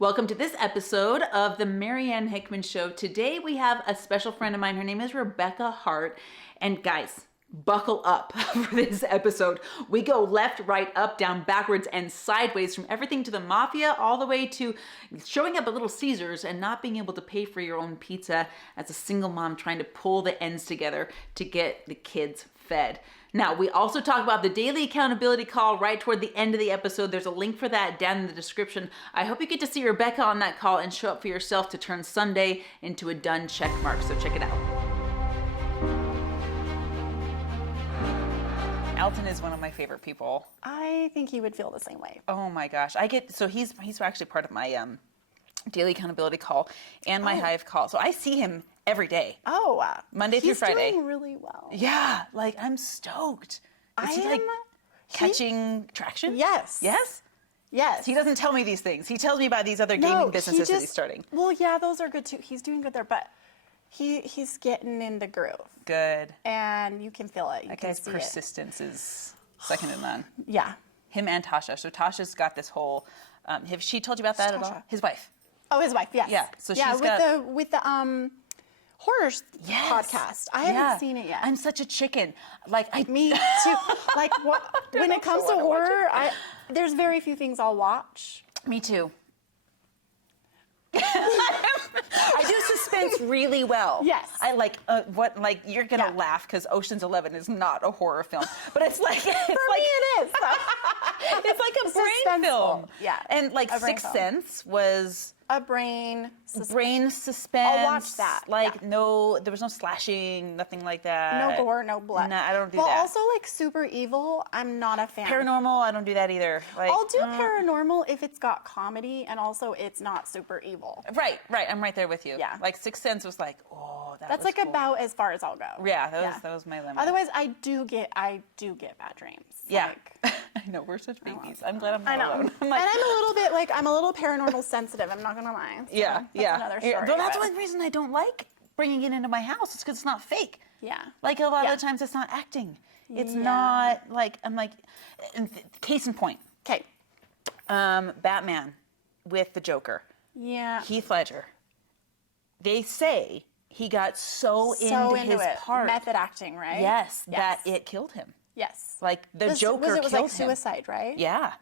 Welcome to this episode of the Marianne Hickman Show. Today we have a special friend of mine. Her name is Rebecca Hardt. And guys, buckle up for this episode. We go left, right, up, down, backwards, and sideways, from everything to the mafia all the way to showing up at Little Caesars and not being able to pay for your own pizza as a single mom trying to pull the ends together to get the kids fed. Now, we also talk about the daily accountability call right toward the end of the episode. There's a link for that down in the description. I hope you get to see Rebecca on that call and show up for yourself to turn Sunday into a done check mark. So check it out. Elton is one of my favorite people. I think he would feel the same way. Oh my gosh. He's actually part of my daily accountability call and my Hive call. So I see him every day. Oh, Monday through Friday. He's doing really well. Yeah, like I'm stoked. Is he catching traction? Yes. Yes? Yes. He doesn't tell me these things. He tells me about these other gaming businesses that he's starting. Well, yeah, those are good too. He's doing good there, but he's getting in the groove. Good. And you can feel it. That guy's persistence is second to none. Yeah. Him and Tasha. So Tasha's got this whole, have she told you about that at all? His wife. Oh, his wife, yes. Yeah. So she's with the horror podcast. I haven't seen it yet. I'm such a chicken. Me too. When it comes to horror, there's very few things I'll watch. Me too. I do suspense really well. Yes. I you're gonna laugh because Ocean's 11 is not a horror film, but it is. It's like a brain film. Yeah. And Sixth Sense was a brain suspense. I'll watch that. There was no slashing, nothing like that. No gore, no blood. No, I don't do that. Well, also super evil, I'm not a fan. Paranormal, I don't do that either. I'll do paranormal if it's got comedy and also it's not super evil. Right. I'm right there with you. Yeah. Sixth Sense was that's cool. About as far as I'll go. Yeah, that was my limit. Otherwise, I do get bad dreams. Yeah. I know, we're such babies. I'm glad I'm not alone. And I'm a little paranormal sensitive, I'm not gonna lie. So that's another story. Well, that's one reason I don't like bringing it into my house. It's because it's not fake. Yeah. A lot of the times it's not acting. It's not case in point. Okay. Batman with the Joker. Yeah. Heath Ledger. They say he got so into his part. Method acting, right? Yes, that it killed him. Yes. The Joker killed him. It was suicide, right? Yeah.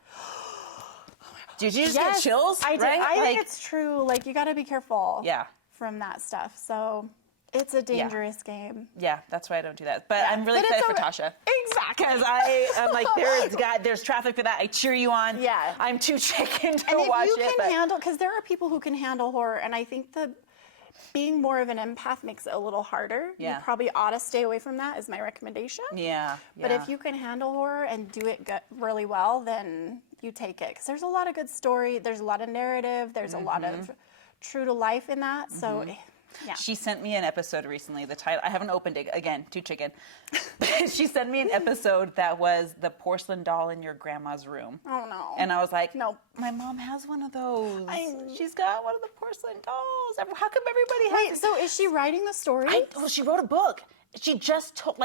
Did you just get chills? I did. I think it's true. You got to be careful. Yeah. From that stuff. So it's a dangerous game. Yeah, that's why I don't do that. But I'm really excited for Tasha. Exactly. Because I'm there's traffic for that. I cheer you on. Yeah. I'm too chicken to watch it. And if you can handle, because there are people who can handle horror, and I think being more of an empath makes it a little harder. Yeah. You probably ought to stay away from that is my recommendation. Yeah. But if you can handle horror and do it really well, then you take it. Because there's a lot of good story. There's a lot of narrative. There's a lot of true to life in that. So, yeah. She sent me an episode recently. The title, I haven't opened it again, too chicken. She sent me an episode that was the porcelain doll in your grandma's room. Oh, no. And I was like, no. My mom has one of those. She's got one of the porcelain dolls. How come everybody has Wait, so is she writing the story? She wrote a book. She just told,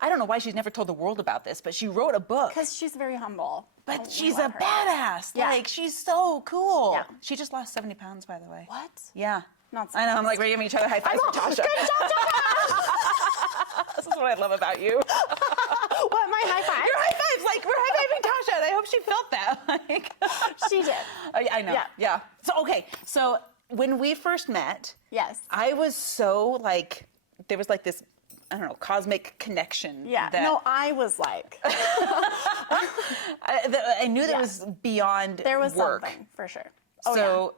I don't know why she's never told the world about this, but she wrote a book. Because she's very humble. But she's a badass. Yeah. She's so cool. Yeah. She just lost 70 pounds, by the way. What? Yeah. Not I know. I'm ready to try to high five for Tasha. Good job, Tasha! This is what I love about you. What, my high five? Your high fives, we're high-fiving Tasha, and I hope she felt that. She did. I know. Yeah. So when we first met, yes, I was so there was this, I don't know, cosmic connection. Yeah. No, I was I knew that was beyond there was work. Something, for sure. So,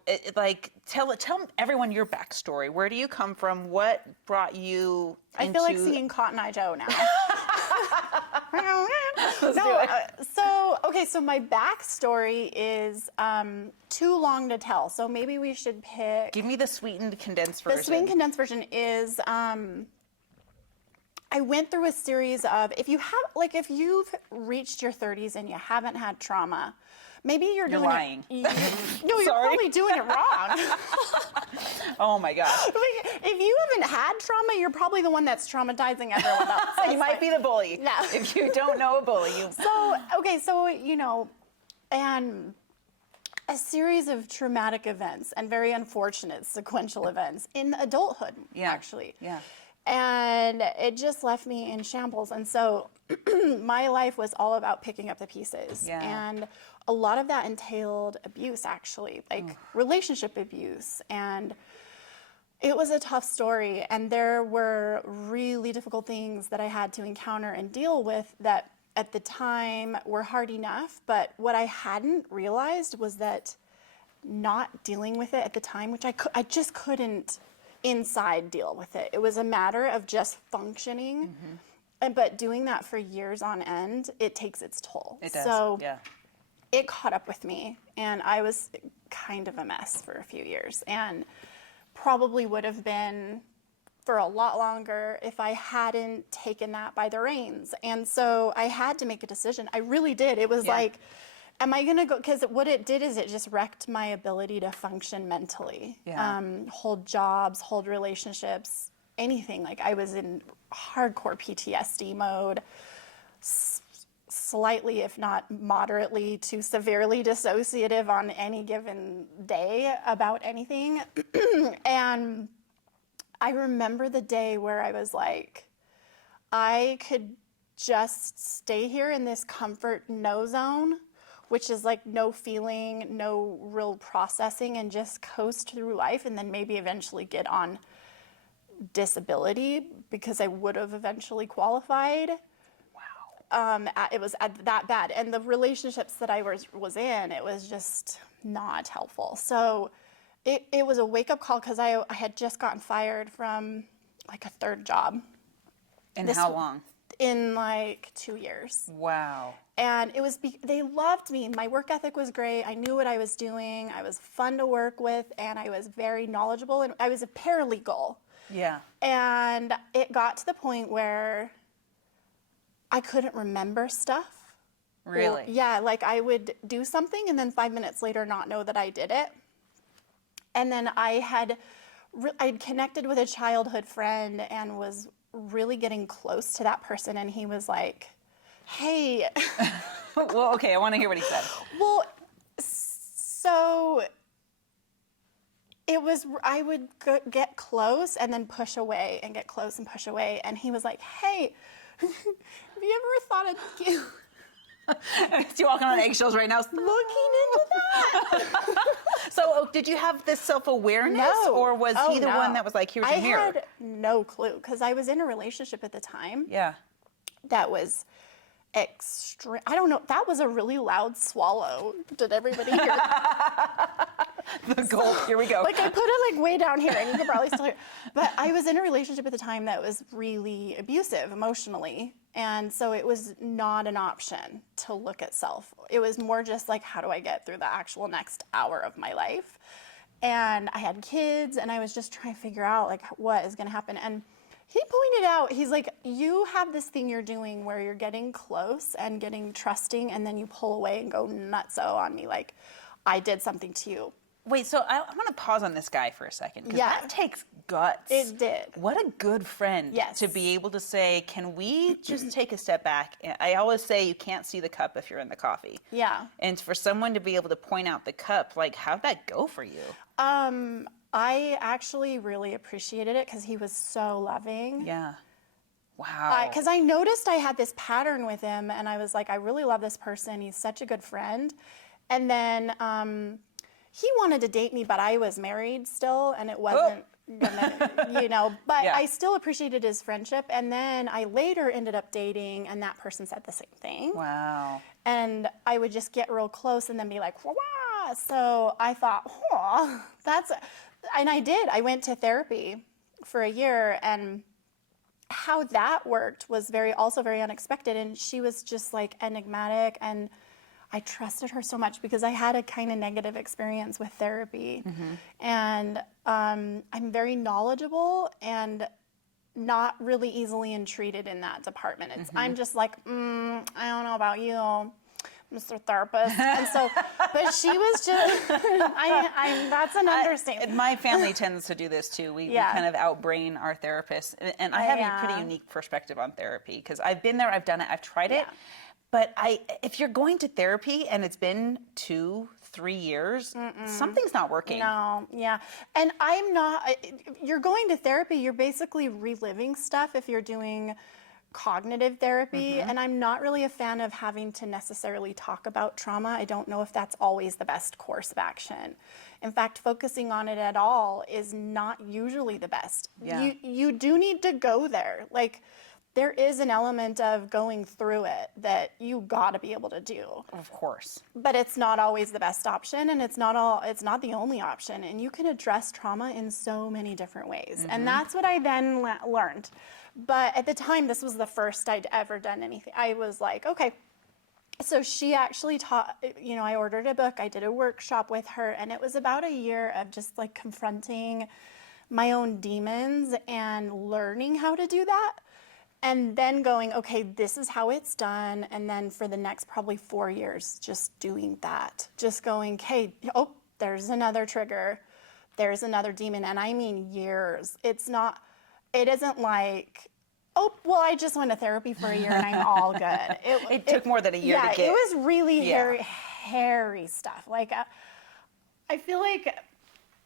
tell everyone your backstory. Where do you come from? What brought you I feel like seeing Cotton Eye Joe now. So my backstory is too long to tell. So maybe we should pick. Give me the sweetened condensed version. The sweetened condensed version is I went through a series of if you've reached your 30s and you haven't had trauma. Maybe you're doing lying. No, you're probably doing it wrong. Oh my gosh. If you haven't had trauma, you're probably the one that's traumatizing everyone else. You might be the bully. No. If you don't know a bully, So, and a series of traumatic events and very unfortunate sequential events in adulthood, actually. Yeah. And it just left me in shambles. And so my life was all about picking up the pieces. Yeah. And a lot of that entailed abuse, actually, like relationship abuse. And it was a tough story. And there were really difficult things that I had to encounter and deal with that at the time were hard enough. But what I hadn't realized was that not dealing with it at the time, which I just couldn't inside deal with it. It was a matter of just functioning. But doing that for years on end, it takes its toll. It does. So yeah. it caught up with me, and I was kind of a mess for a few years, and probably would have been for a lot longer if I hadn't taken that by the reins. And so I had to make a decision. I really did. It was like, am I going to go? Because what it did is it just wrecked my ability to function mentally, hold jobs, hold relationships, anything. Like I was in hardcore PTSD mode, slightly, if not moderately to severely dissociative on any given day about anything. And I remember the day where I was like, I could just stay here in this comfort no zone, which is like no feeling, no real processing, and just coast through life, and then maybe eventually get on disability because I would have eventually qualified. It was that bad. And the relationships that I was in, it was just not helpful. So it was a wake-up call because I had just gotten fired from like a third job. And how long? In like 2 years. Wow. And it was, they loved me. My work ethic was great. I knew what I was doing. I was fun to work with, and I was very knowledgeable. And I was a paralegal. Yeah. And it got to the point where I couldn't remember stuff. Really? Like I would do something and then 5 minutes later not know that I did it. And then I'd connected with a childhood friend and was really getting close to that person, and he was like, hey. Well, okay, I want to hear what he said. Well, so it was, I would get close and then push away and get close and push away. And he was like, hey, have you ever thought of You walking on eggshells right now. looking into that? So did you have this self-awareness? No. Or was he the one that was like, here's a mirror? I had no clue because I was in a relationship at the time. Yeah. That was extreme. I don't know. That was a really loud swallow. Did everybody hear that? The gulp. Here we go. Like I put it like way down here, and you could probably still hear. But I was in a relationship at the time that was really abusive emotionally, and so it was not an option to look at self. It was more just like, how do I get through the actual next hour of my life? And I had kids, and I was just trying to figure out like what is going to happen. And he pointed out, he's like, you have this thing you're doing where you're getting close and getting trusting, and then you pull away and go nutso on me, like I did something to you. Wait, so I want to pause on this guy for a second. 'Cause Yeah. that takes guts. It did. What a good friend Yes. to be able to say, can we just take a step back? I always say you can't see the cup if you're in the coffee. Yeah. And for someone to be able to point out the cup, like, how'd that go for you? I actually really appreciated it because he was so loving. Yeah. Wow. Because I noticed I had this pattern with him, and I was like, I really love this person. He's such a good friend. And then he wanted to date me, but I was married still, and it wasn't gonna, but Yeah. I still appreciated his friendship. And then I later ended up dating, and that person said the same thing. Wow. And I would just get real close and then be like, wah. So I thought, and I did. I went to therapy for a year, and how that worked was also very unexpected. And she was just like enigmatic, and I trusted her so much because I had a kind of negative experience with therapy. Mm-hmm. And I'm very knowledgeable and not really easily entreated in that department. I'm just like, I don't know about you, Mr. Therapist. And so, but she was just, that's an understatement. My family tends to do this too. We kind of outbrain our therapists. And I have a pretty unique perspective on therapy because I've been there, I've done it, I've tried it. But if you're going to therapy and it's been 2, 3 years, something's not working. No, yeah. And you're going to therapy, you're basically reliving stuff if you're doing cognitive therapy. And I'm not really a fan of having to necessarily talk about trauma. I don't know if that's always the best course of action. In fact, focusing on it at all is not usually the best. Yeah. You do need to go there. Like, there is an element of going through it that you got to be able to do. Of course. But it's not always the best option, and it's not the only option. And you can address trauma in so many different ways. And that's what I then learned. But at the time, this was the first I'd ever done anything. I was like, okay. So she actually taught, I ordered a book, I did a workshop with her, and it was about a year of just like confronting my own demons and learning how to do that. And then going, okay, this is how it's done. And then for the next probably 4 years, just doing that. Just going, okay, there's another trigger. There's another demon. And I mean years. It isn't like, I just went to therapy for a year and I'm all good. It took more than a year to get. It was really hairy stuff. Like, I feel like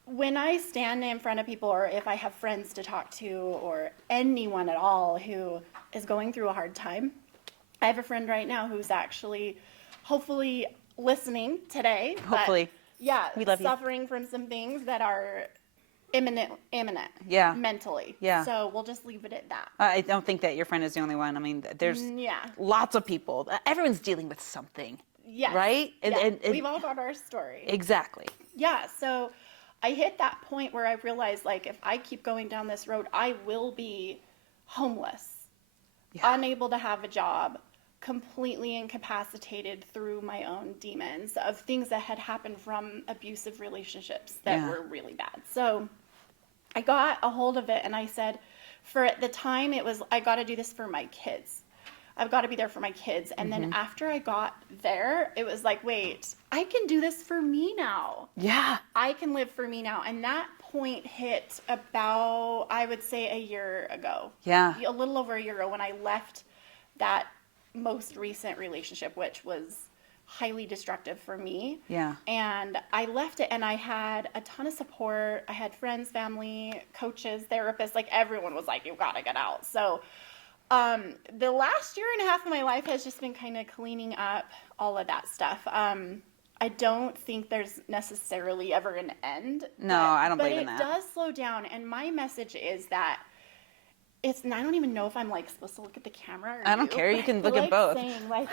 when I stand in front of people, or if I have friends to talk to, or anyone at all who is going through a hard time, I have a friend right now who's actually, hopefully, listening today. Hopefully. But, we love suffering from some things that are imminent. Yeah. Mentally. Yeah. So we'll just leave it at that. I don't think that your friend is the only one. I mean, there's lots of people. Everyone's dealing with something. Yes. Right? And we've all got our story. Exactly. Yeah. So I hit that point where I realized, like, if I keep going down this road, I will be homeless, unable to have a job, completely incapacitated through my own demons of things that had happened from abusive relationships that were really bad. So I got a hold of it and I said, for at the time it was, I got to do this for my kids. I've got to be there for my kids. And then after I got there, it was like, wait, I can do this for me now. Yeah. I can live for me now. And that point hit about, I would say, a year ago. Yeah. A little over a year ago when I left that most recent relationship, which was highly destructive for me. Yeah. And I left it and I had a ton of support. I had friends, family, coaches, therapists, like everyone was like, you gotta get out. So the last year and a half of my life has just been kind of cleaning up all of that stuff. I don't think there's necessarily ever an end. No, I don't believe in that. But it does slow down. And my message is that I don't even know if I'm like supposed to look at the camera. I don't care. You can look at both. Saying,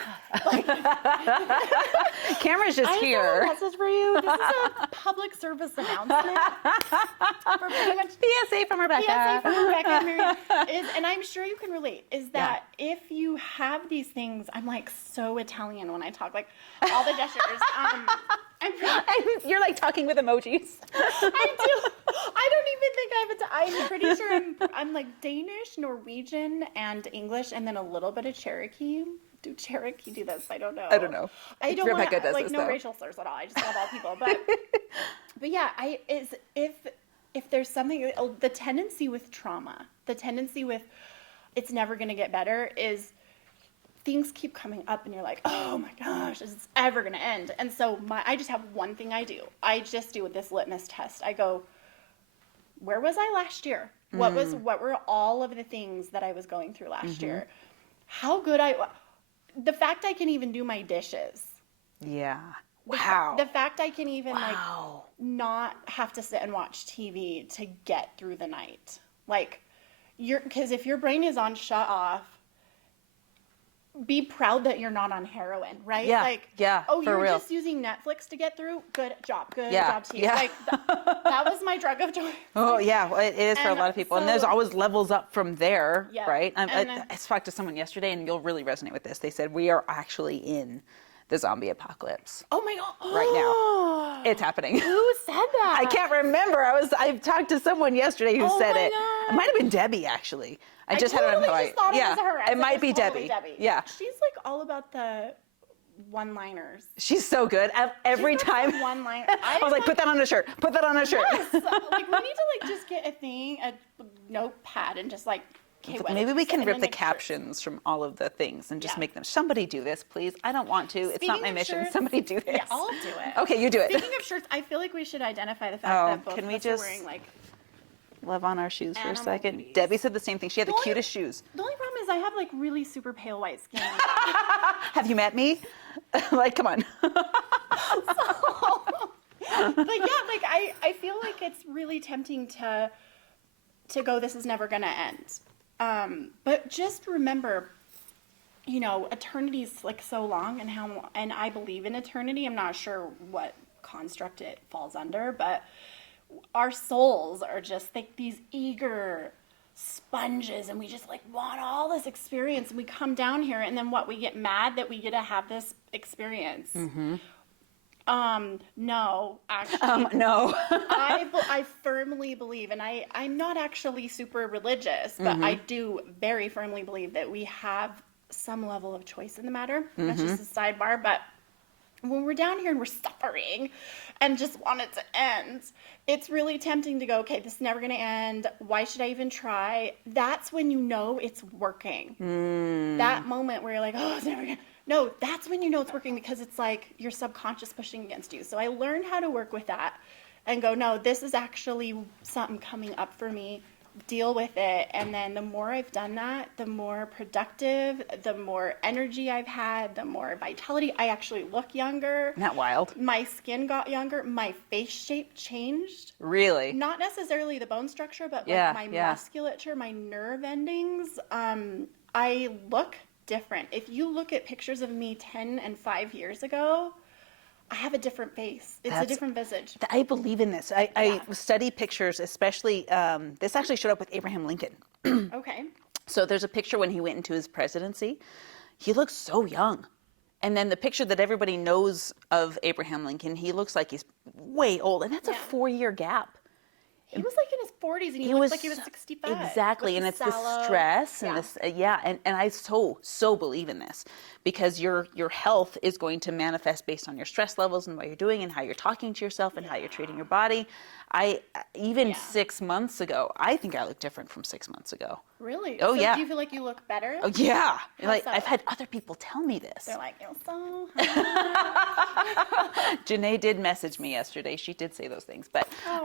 Camera's just here. I have a message for you. This is a public service announcement. For pretty much PSA from Rebecca. PSA from Rebecca and Marianne and I'm sure you can relate, is that if you have these things, I'm like so Italian when I talk, like all the gestures. You're like talking with emojis. I do. I don't even think I'm pretty sure I'm like Danish, Norwegian, and English, and then a little bit of Cherokee. Do Cherokee do this? I don't know. I don't know. I don't Rebecca want does like this, no though. racial slurs at all. I just love all people. But yeah, if there's something, the tendency with trauma, the tendency with it's never going to get better is things keep coming up and you're like, oh my gosh, is this ever going to end? And so I just have one thing I do. I just do this litmus test. I go, where was I last year? What were all of the things that I was going through last year? How good the fact I can even do my dishes. Yeah. Wow. The fact I can even like not have to sit and watch TV to get through the night. Like because if your brain is on shut off, be proud that you're not on heroin, right? Yeah. Like, for you're real. just using Netflix to get through? Good job. Good Yeah. job to you. Yeah. Like, that was my drug of choice. Oh, yeah. Well, it is for a And lot of people. And so- there's always levels up from there, Yeah. right? And I spoke to someone yesterday, and you'll really resonate with this. They said, we are actually in the zombie apocalypse Oh my God. right now. It's happening. Who said that? I can't remember. I talked to someone yesterday who said my it. God. It might have been Debbie, actually. I just had it on totally my just thought it was her. I It said might be was totally Debbie. Yeah. She's like all about the one-liners. She's so good. Every time. One-liner. I was like, put that on a shirt. Put that on a shirt. Yes. Like, we need to like just get a notepad and just like Okay, Maybe we can rip the captions from all of the things and just make them. Somebody do this, please. I don't want to. It's not my mission. Shirts, somebody do this. Yeah, I'll do it. Okay, you do it. Speaking of shirts, I feel like we should identify the fact that both of us are wearing like love on our shoes for a second. beauties. Debbie said the same thing. She had the cutest shoes. The only problem is I have like really super pale white skin. Have you met me? Like, come on. But yeah, like I feel like it's really tempting to go, this is never gonna end. But just remember, you know, eternity's like so long, and I believe in eternity. I'm not sure what construct it falls under, but our souls are just like these eager sponges, and we just like want all this experience, and we come down here, and then we get mad that we get to have this experience. No, actually, no. I firmly believe, and I'm not actually super religious, but I do very firmly believe that we have some level of choice in the matter. That's just a sidebar, but when we're down here and we're suffering and just want it to end, it's really tempting to go, okay, this is never going to end. Why should I even try? That's when you know it's working. That moment where you're like, oh, it's never going to. No, that's when you know it's working, because it's like your subconscious pushing against you. So I learned how to work with that and go, no, this is actually something coming up for me. Deal with it. And then the more I've done that, the more productive, the more energy I've had, the more vitality. I actually look younger. Isn't that wild? My skin got younger. My face shape changed. Really? Not necessarily the bone structure, but like my musculature, my nerve endings. I look different. If you look at pictures of me 10 and 5 years ago, I have a different face. It's a different visage. I believe in this. I study pictures, especially, this actually showed up with Abraham Lincoln. Okay. So there's a picture when he went into his presidency. He looks so young. And then the picture that everybody knows of Abraham Lincoln, he looks like he's way old. And that's a 4-year gap. He was like in his 40s, and he looked like he was 65. Exactly, and it's the stress and this, and I so believe in this, because your health is going to manifest based on your stress levels and what you're doing and how you're talking to yourself and how you're treating your body. 6 months ago, I think I look different from 6 months ago. Really? Oh, so yeah. Do you feel like you look better? Oh, yeah. Like, so? I've had other people tell me this. They're like, you're so Janae did message me yesterday. She did say those things,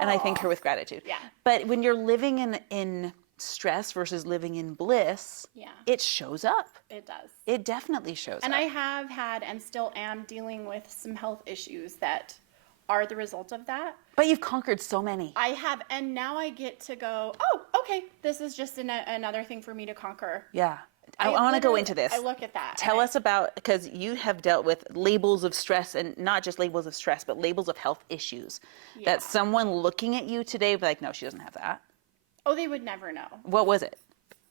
and I thank her with gratitude. Yeah. But when you're living in stress versus living in bliss, it shows up. It does. It definitely shows up. And I have had and still am dealing with some health issues that are the result of that. But you've conquered so many. I have, and now I get to go, oh, okay, this is just another thing for me to conquer. Yeah. I want to go into this. I look at that. Tell us about, because you have dealt with labels of stress, and not just labels of stress, but labels of health issues. Yeah. That someone looking at you today would be like, no, she doesn't have that. Oh, they would never know. What was it?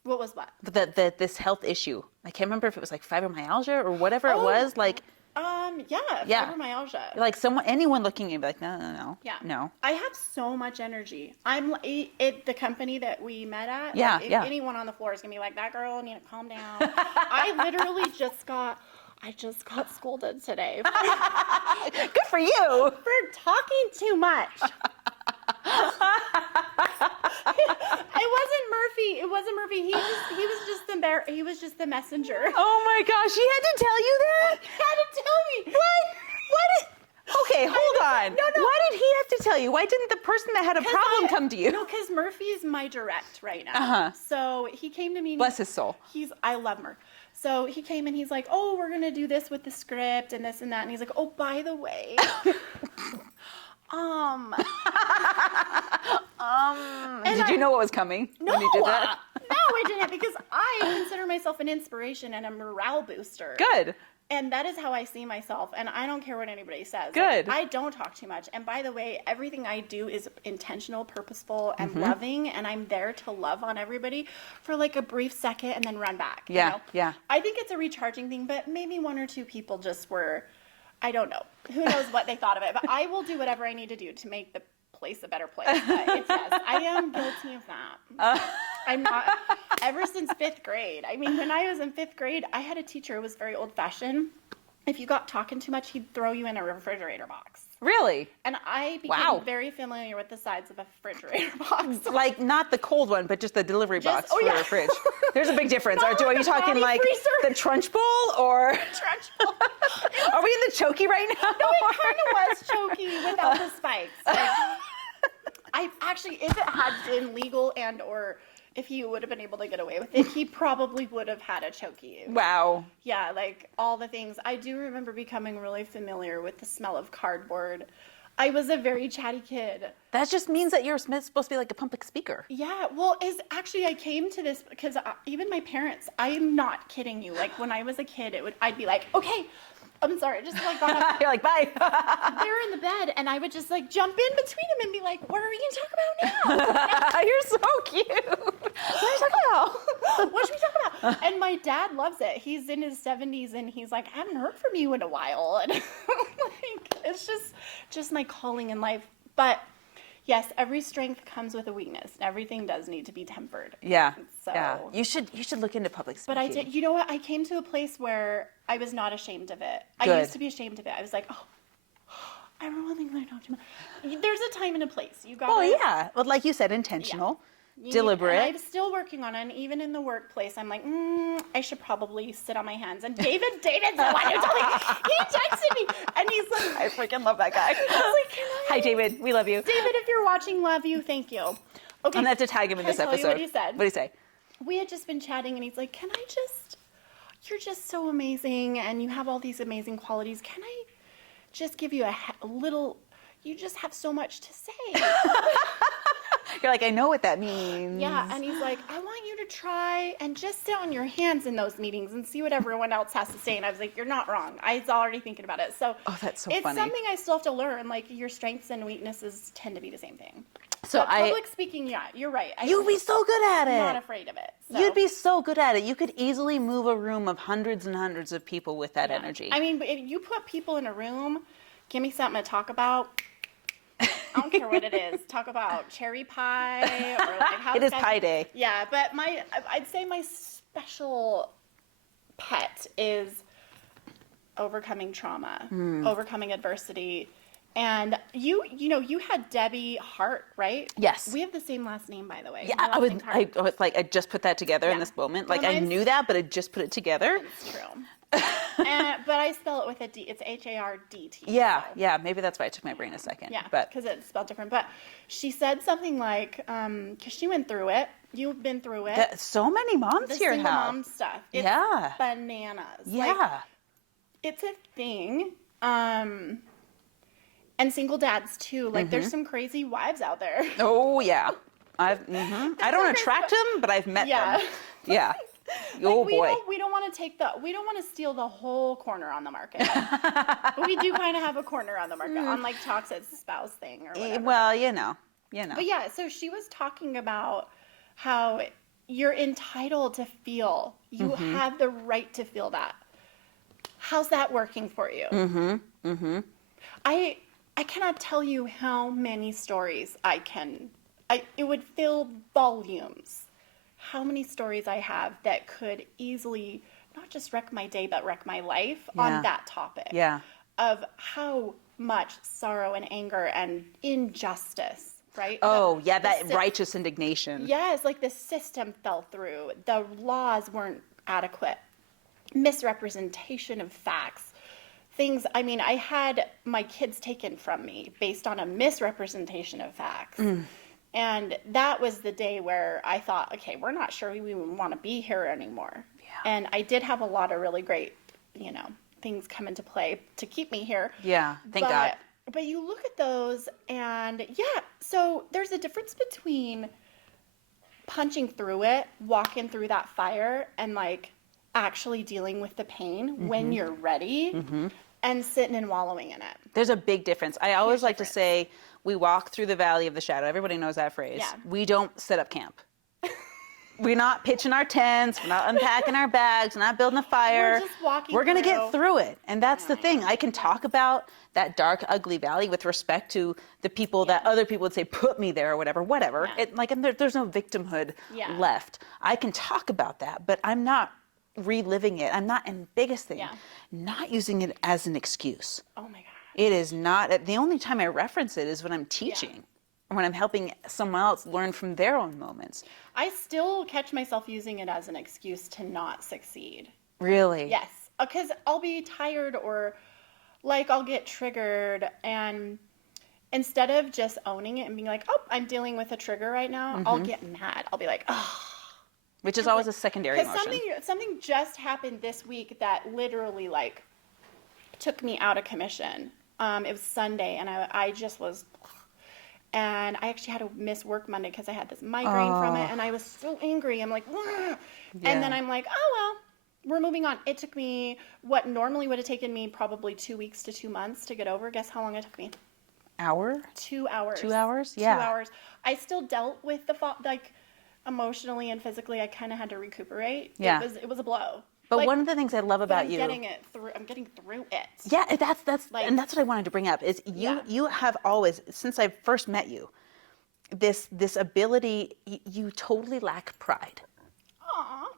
What was what? This health issue. I can't remember if it was like fibromyalgia or whatever it was. Like, fibromyalgia. Like anyone looking at you be like, no. Yeah. No. I have so much energy. I'm the company that we met at. Yeah, if anyone on the floor is gonna be like, that girl, need to calm down. I literally just got scolded today. Good for you. For talking too much. It wasn't Murphy. He was just the messenger. Oh my gosh, he had to tell you that? He had to tell me. Okay, hold on. No. Why did he have to tell you? Why didn't the person that had a problem come to you? No, because Murphy's my direct right now. Uh-huh. So he came to me. Bless his soul. I love Murph. So he came and he's like, oh, we're going to do this with the script and this and that. And he's like, oh, by the way. Did you know what was coming when you did that? No, I didn't, because I consider myself an inspiration and a morale booster. Good. And that is how I see myself, and I don't care what anybody says. Good. Like, I don't talk too much. And by the way, everything I do is intentional, purposeful, and loving, and I'm there to love on everybody for like a brief second and then run back. Yeah, you know? yeah. I think it's a recharging thing, but maybe one or two people just were, I don't know. Who knows what they thought of it, but I will do whatever I need to do to make the place a better place. But I am guilty of that. I'm not, ever since 5th grade. I mean, when I was in 5th grade, I had a teacher who was very old-fashioned. If you got talking too much, he'd throw you in a refrigerator box. Really? And I became Wow. very familiar with the sides of a refrigerator box. Like not the cold one, but just the delivery box for yeah. the fridge. There's a big difference. Not Are like you a talking body like freezer. the trunch bowl or Trench bowl. are we in the chokey right now? No, it kind of was choky without the spikes. Like, I actually, if it had been legal and or if he would have been able to get away with it, he probably would have had a choky. Wow. Yeah, like all the things. I do remember becoming really familiar with the smell of cardboard. I was a very chatty kid. That just means that you're supposed to be like a public speaker. Yeah, well, I came to this because even my parents, I'm not kidding you. Like when I was a kid, I'd be like, okay, I'm sorry, just like got up. You're like, bye. They're in the bed, and I would just like jump in between them and be like, what are we gonna talk about now? You're so cute. What are we talking about? What should we talk about? And my dad loves it. He's in his 70s, and he's like, I haven't heard from you in a while. And like, it's just my calling in life. But yes, every strength comes with a weakness. Everything does need to be tempered. Yeah. So, yeah. You should look into public speaking. But I did. You know what? I came to a place where I was not ashamed of it. Good. I used to be ashamed of it. I was like, oh, I don't really want to talk too much. There's a time and a place. You got. Oh yeah. Well, like you said, intentional. Deliberate. And I'm still working on it. And even in the workplace, I'm like, I should probably sit on my hands. And David's the one who told me. He texted me, and he's like, I freaking love that guy. I was like, can I? Hi, David. We love you. David, if you're watching, love you. Thank you. Okay. I'm gonna have to tag him in this Can I tell episode. you what he said? What did he say? We had just been chatting, and he's like, you're just so amazing, and you have all these amazing qualities. Can I just give you a little, you just have so much to say. You're like, I know what that means. Yeah, and he's like, I want you to try and just sit on your hands in those meetings and see what everyone else has to say. And I was like, you're not wrong. I was already thinking about it. So oh, that's so it's funny. something I still have to learn. Like your strengths and weaknesses tend to be the same thing. So but public speaking, yeah, you're right. You'd be so good at it. I'm not afraid of it. So. You'd be so good at it. You could easily move a room of hundreds and hundreds of people with that energy. I mean, if you put people in a room, give me something to talk about. I don't care what it is. Talk about cherry pie or like how it is pie day. Yeah, but I'd say my special pet is overcoming trauma, overcoming adversity. And you had Rebecca Hardt, right? Yes. We have the same last name, by the way. Yeah, I was like, I just put that together in this moment. Like, I knew that, but I just put it together. It's true. But I spell it with a D. It's Hardt. Yeah, so. Yeah. Maybe that's why it took my brain a second. Yeah, but because it's spelled different. But she said something like, because she went through it. You've been through it. So many moms the here single have. mom stuff. It's yeah. bananas. Yeah. Like, it's a thing. And single dads too. Like there's some crazy wives out there. Oh yeah. I don't attract them, but I've met them. Yeah. Oh boy. We don't want to steal the whole corner on the market. But we do kind of have a corner on the market on like toxic spouse thing or whatever. Well, you know. But yeah, so she was talking about how you're entitled to feel. You have the right to feel that. How's that working for you? I cannot tell you how many stories it would fill volumes. How many stories I have that could easily not just wreck my day, but wreck my life on that topic. Yeah. Of how much sorrow and anger and injustice, right? Oh, that righteous indignation. Yes, like the system fell through. The laws weren't adequate. Misrepresentation of facts. Things, I mean, I had my kids taken from me based on a misrepresentation of facts. And that was the day where I thought, okay, we're not sure we even want to be here anymore. Yeah. And I did have a lot of really great, things come into play to keep me here. Yeah, thank God. But you look at those and so there's a difference between punching through it, walking through that fire, and like actually dealing with the pain when you're ready and sitting and wallowing in it. There's a big difference. I always like to say we walk through the valley of the shadow. Everybody knows that phrase. Yeah. We don't set up camp. We're not pitching our tents. We're not unpacking our bags. We're not building a fire. We're just walking We're going to through. get through it. And that's the thing. I can talk about that dark, ugly valley with respect to the people that other people would say, put me there or whatever. Yeah. There's no victimhood left. I can talk about that, but I'm not reliving it. I'm not, and biggest thing, not using it as an excuse. Oh my gosh. It is not. The only time I reference it is when I'm teaching or when I'm helping someone else learn from their own moments. I still catch myself using it as an excuse to not succeed. Really? Yes, because I'll be tired or like I'll get triggered, and instead of just owning it and being like, oh, I'm dealing with a trigger right now, I'll get mad. I'll be like, oh. Which is always a secondary emotion. Something just happened this week that literally like took me out of commission. It was Sunday, and I just was, and I actually had to miss work Monday because I had this migraine from it, and I was so angry. I'm like, and then I'm like, oh well, we're moving on. It took me what normally would have taken me probably 2 weeks to 2 months to get over. Guess how long it took me? Hour? 2 hours. 2 hours? Yeah. 2 hours. I still dealt with the like emotionally and physically. I kind of had to recuperate. Yeah. It was a blow. But like, one of the things I love about you. I'm getting through it. Yeah, that's like, and that's what I wanted to bring up is you have always, since I first met you, this ability. You totally lack pride.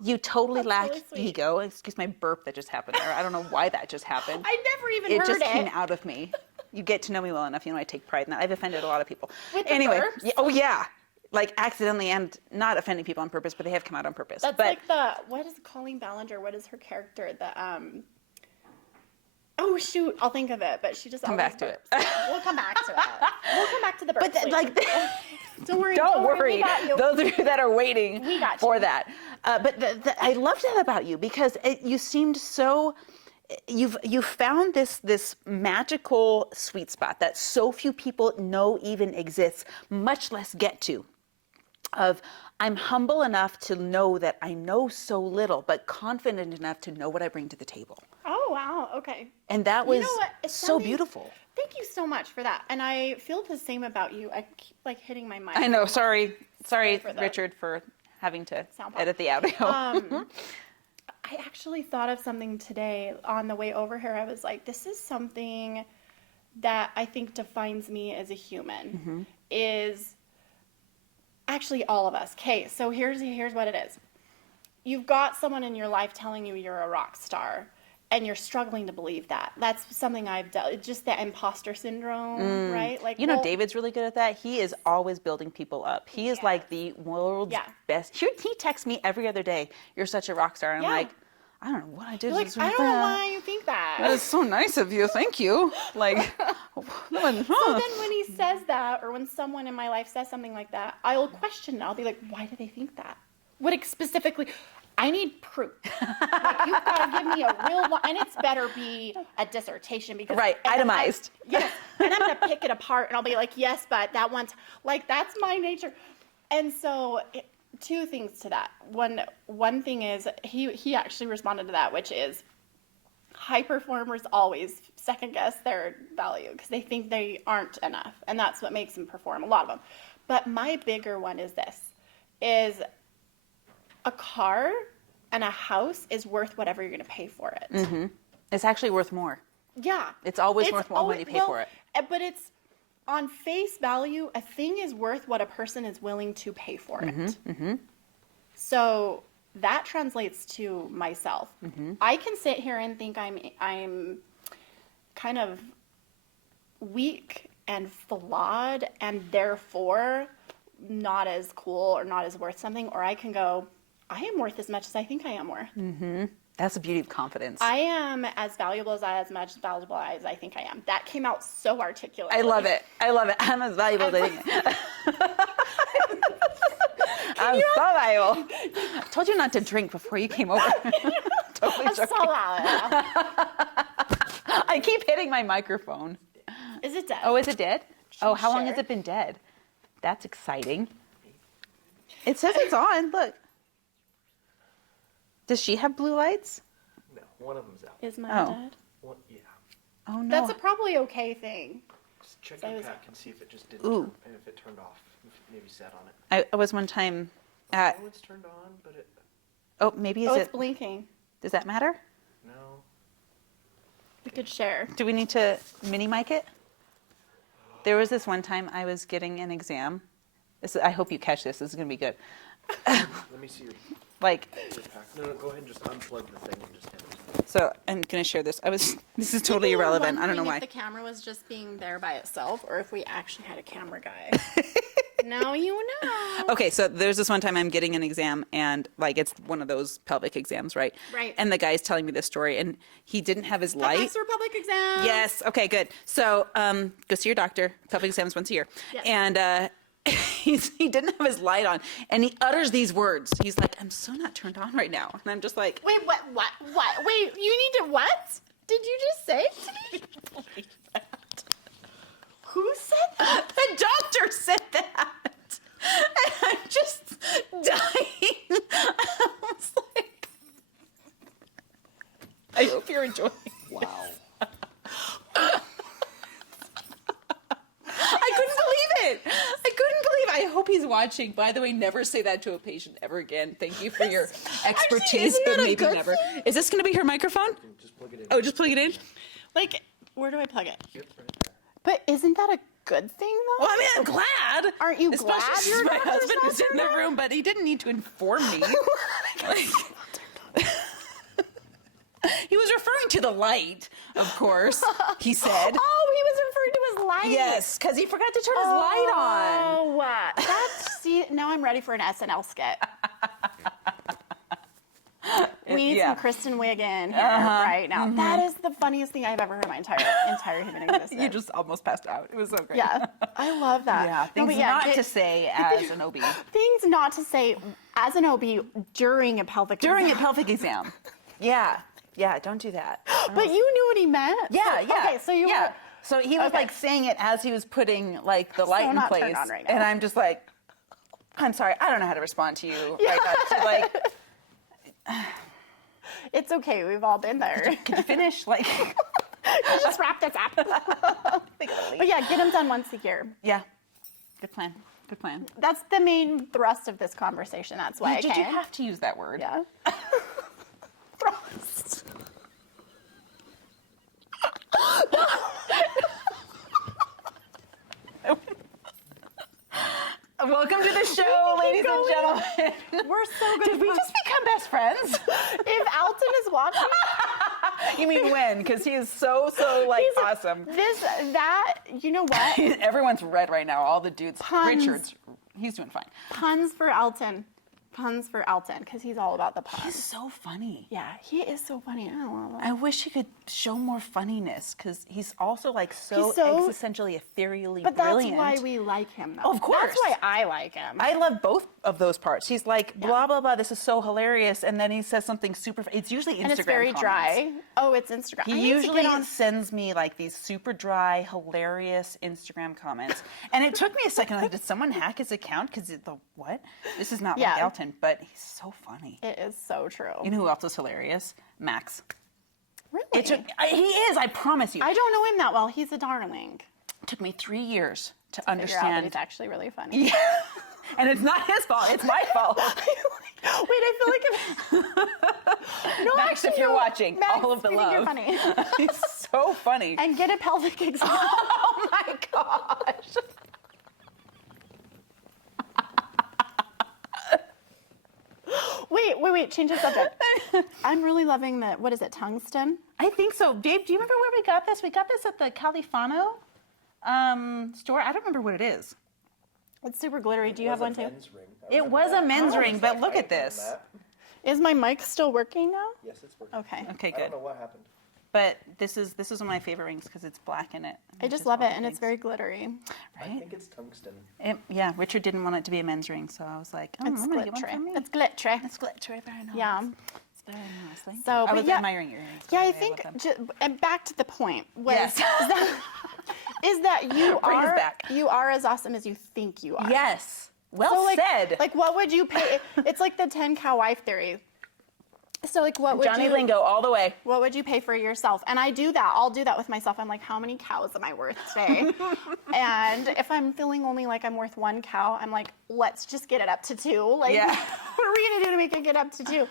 You totally lack ego. Excuse my burp that just happened there. I don't know why that just happened. I never even heard it. It just came out of me. You get to know me well enough, you know I take pride in that. I've offended a lot of people. With the anyway, burps? like accidentally and not offending people on purpose, but they have come out on purpose. That's like what is Colleen Ballinger? What is her character? Oh shoot, I'll think of it. But she just come back to it. We'll come back to it. We'll come back to the burps. But don't worry. Don't worry. Those of you that are waiting for that. But I loved that about you because you seemed so. You've found this magical sweet spot that so few people know even exists, much less get to. Of I'm humble enough to know that I know so little, but confident enough to know what I bring to the table. Oh wow, okay. And that was so beautiful. Thank you so much for that. And I feel the same about you. I keep like hitting my mic. I know. Sorry, Richard, for having to edit the audio. I actually thought of something today on the way over here. I was like, this is something that I think defines me as a human. Is actually all of us. Okay, so here's what it is. You've got someone in your life telling you you're a rock star, and you're struggling to believe that. That's something I've dealt. Just that imposter syndrome, right? Like David's really good at that. He is always building people up. He is like the world's best. He texts me every other day. You're such a rock star. And I'm like, I don't know what I did. Like, I don't know why you think that. That is so nice of you. Thank you. Like, So then when he says that, or when someone in my life says something like that, I'll question it. I'll be like, why do they think that? What specifically? I need proof. Like, you've got to give me a real one, and it's better be a dissertation because itemized. Yes, and I'm gonna pick it apart, and I'll be like, yes, but that one's like that's my nature, and so two things to that. One thing is he actually responded to that, which is high performers always second guess their value because they think they aren't enough, and that's what makes them perform. A lot of them, but my bigger one is this: is a car and a house is worth whatever you're going to pay for it. It's actually worth more. Yeah. It's always worth more when you pay for it. But it's on face value, a thing is worth what a person is willing to pay for it. So that translates to myself. I can sit here and think I'm kind of weak and flawed and therefore not as cool or not as worth something, or I can go, I am worth as much as I think I am worth. That's the beauty of confidence. I am as valuable as I think I am. That came out so articulately. I love it. I'm as valuable as I think. I'm so valuable. I told you not to drink before you came over. Totally joking. So loud. I keep hitting my microphone. Is it dead? Oh, is it dead? Oh, how long has it been dead? That's exciting. It says it's on. Look. Does she have blue lights? No, one of them's out. Is mine dead? One, yeah. Oh no. That's a probably okay thing. Just check your pack and see if it just didn't turn, and if it turned off. If it maybe sat on it. I was one time at... Oh, it's turned on, but it... Oh, maybe it's blinking. Does that matter? No. We could share. Do we need to mini mic it? There was this one time I was getting an exam. I hope you catch this. This is going to be good. Let me see your Like... pack. No, go ahead and just unplug the thing and just hit it. So I'm going to share this. This is totally People were irrelevant. I don't know wondering why. if the camera was just being there by itself or if we actually had a camera guy. Now you know. Okay, so there's this one time I'm getting an exam, and like it's one of those pelvic exams, right? Right. And the guy's telling me this story, and he didn't have his light. That's Republic exam. Yes. Okay. Good. So, go see your doctor. Pelvic exams once a year, Yes. and he didn't have his light on, and he utters these words. He's like, "I'm so not turned on right now," and I'm just like, Wait, what? Wait, you need to what? Did you just say it to me? Who said that? The doctor said that. And I'm just dying. I was like, I hope you're enjoying. Wow. I couldn't believe it. I hope he's watching. By the way, never say that to a patient ever again. Thank you for your expertise, isn't but that a maybe good never. Is this going to be her microphone? Just plug it in. Oh, just plug it in? Like, where do I plug it? Yep, right there. But isn't that a good thing, though? Well, I mean, I'm glad. Aren't you Especially glad since your my doctor's husband not was in turned the on? room, but he didn't need to inform me. Like, he was referring to the light, of course, he said. Oh, he was referring to his light. Yes, because he forgot to turn his light on. Oh, see, now I'm ready for an SNL skit. We need some Kristen Wiig in here right now. That is the funniest thing I've ever heard in my entire human existence. You just almost passed out. It was so great. Yeah, I love that. Yeah, things not to say as an OB. Things not to say as an OB during a pelvic During a exam. pelvic exam. Yeah, don't do that. But you knew what he meant. Yeah. Okay, so you were. So he was Okay. like saying it as he was putting like the light in not place, turned on right now. and I'm just like, I'm sorry, I don't know how to respond to you right now. So, like, It's okay. We've all been there. could you finish? Like, Let's just wrap this up. But yeah, get them done once a year. yeah, good plan. Good plan. That's the main thrust of this conversation. That's why I Did you came. have to use that word? Yeah. Thrust. Welcome to the show, ladies and gentlemen. We're so good. Did we just become best friends? If Alton is watching, You mean when? Because he is so like awesome. you know what? Everyone's red right now. All the dudes. Puns. Richard's, he's doing fine. Puns for Alton. Puns for Alton, because he's all about the puns. He's so funny. Yeah, he is so funny. I don't know. I wish he could show more funniness because he's also like so, He's so- existentially, ethereally But brilliant. that's why we like him, though. Oh, of course. That's why I like him. I love both of those parts. He's like, blah, blah, blah, this is so hilarious. And then he says something super, it's usually Instagram and it's very comments. dry. Oh, it's Instagram. I He need to usually get on. sends me like these super dry, hilarious Instagram comments. And it took me a second, like, did someone hack his account? Because what? This is not like Yeah. Elton, but he's so funny. It is so true. You know who else is hilarious? Max. Really? He is, I promise you. I don't know him that well. He's a darling. It took me 3 years to Figure out that understand. he's actually really funny. Yeah. And it's not his fault, it's my fault. Wait, I feel like no, Max, actually, if you're no. watching, Max, all of the I think love. You're funny. He's so funny. And get a pelvic exam. Oh my gosh. Wait, change the subject. I'm really loving the, what is it, tungsten? I think so. Dave, do you remember where we got this? We got this at the Califano store. I don't remember what it is. It's super glittery. Do you have one too? Men's ring. I It remember was that. a men's I ring, was but like, look I at remember this. that. Is my mic still working now? Yes, it's working. Okay. Okay, I good. don't know what happened. But this is one of my favorite rings because it's black in it. I just love it, and it's very glittery. I Right? think it's tungsten. Yeah, Richard didn't want it to be a men's ring, so I was like, oh, It's I'm going to get one for glittery. me. It's glittery. It's glittery, very nice. Yeah. It's very nice. Thank So, you. I but was yeah- admiring your earrings. Yeah, I love think, them. and back to the point, was, Yes. is that you Bring us are back. you are as awesome as you think you are. Yes. Well So, like, said. Like, what would you pay? It's like the 10 cow wife theory. So, like, what would Johnny you? Lingo all the way. What would you pay for yourself? And I do that. I'll do that with myself. I'm like, how many cows am I worth today? And if I'm feeling only like I'm worth 1 cow, I'm like, let's just get it up to 2. Like, Yeah. what are we gonna do to make it get up to 2?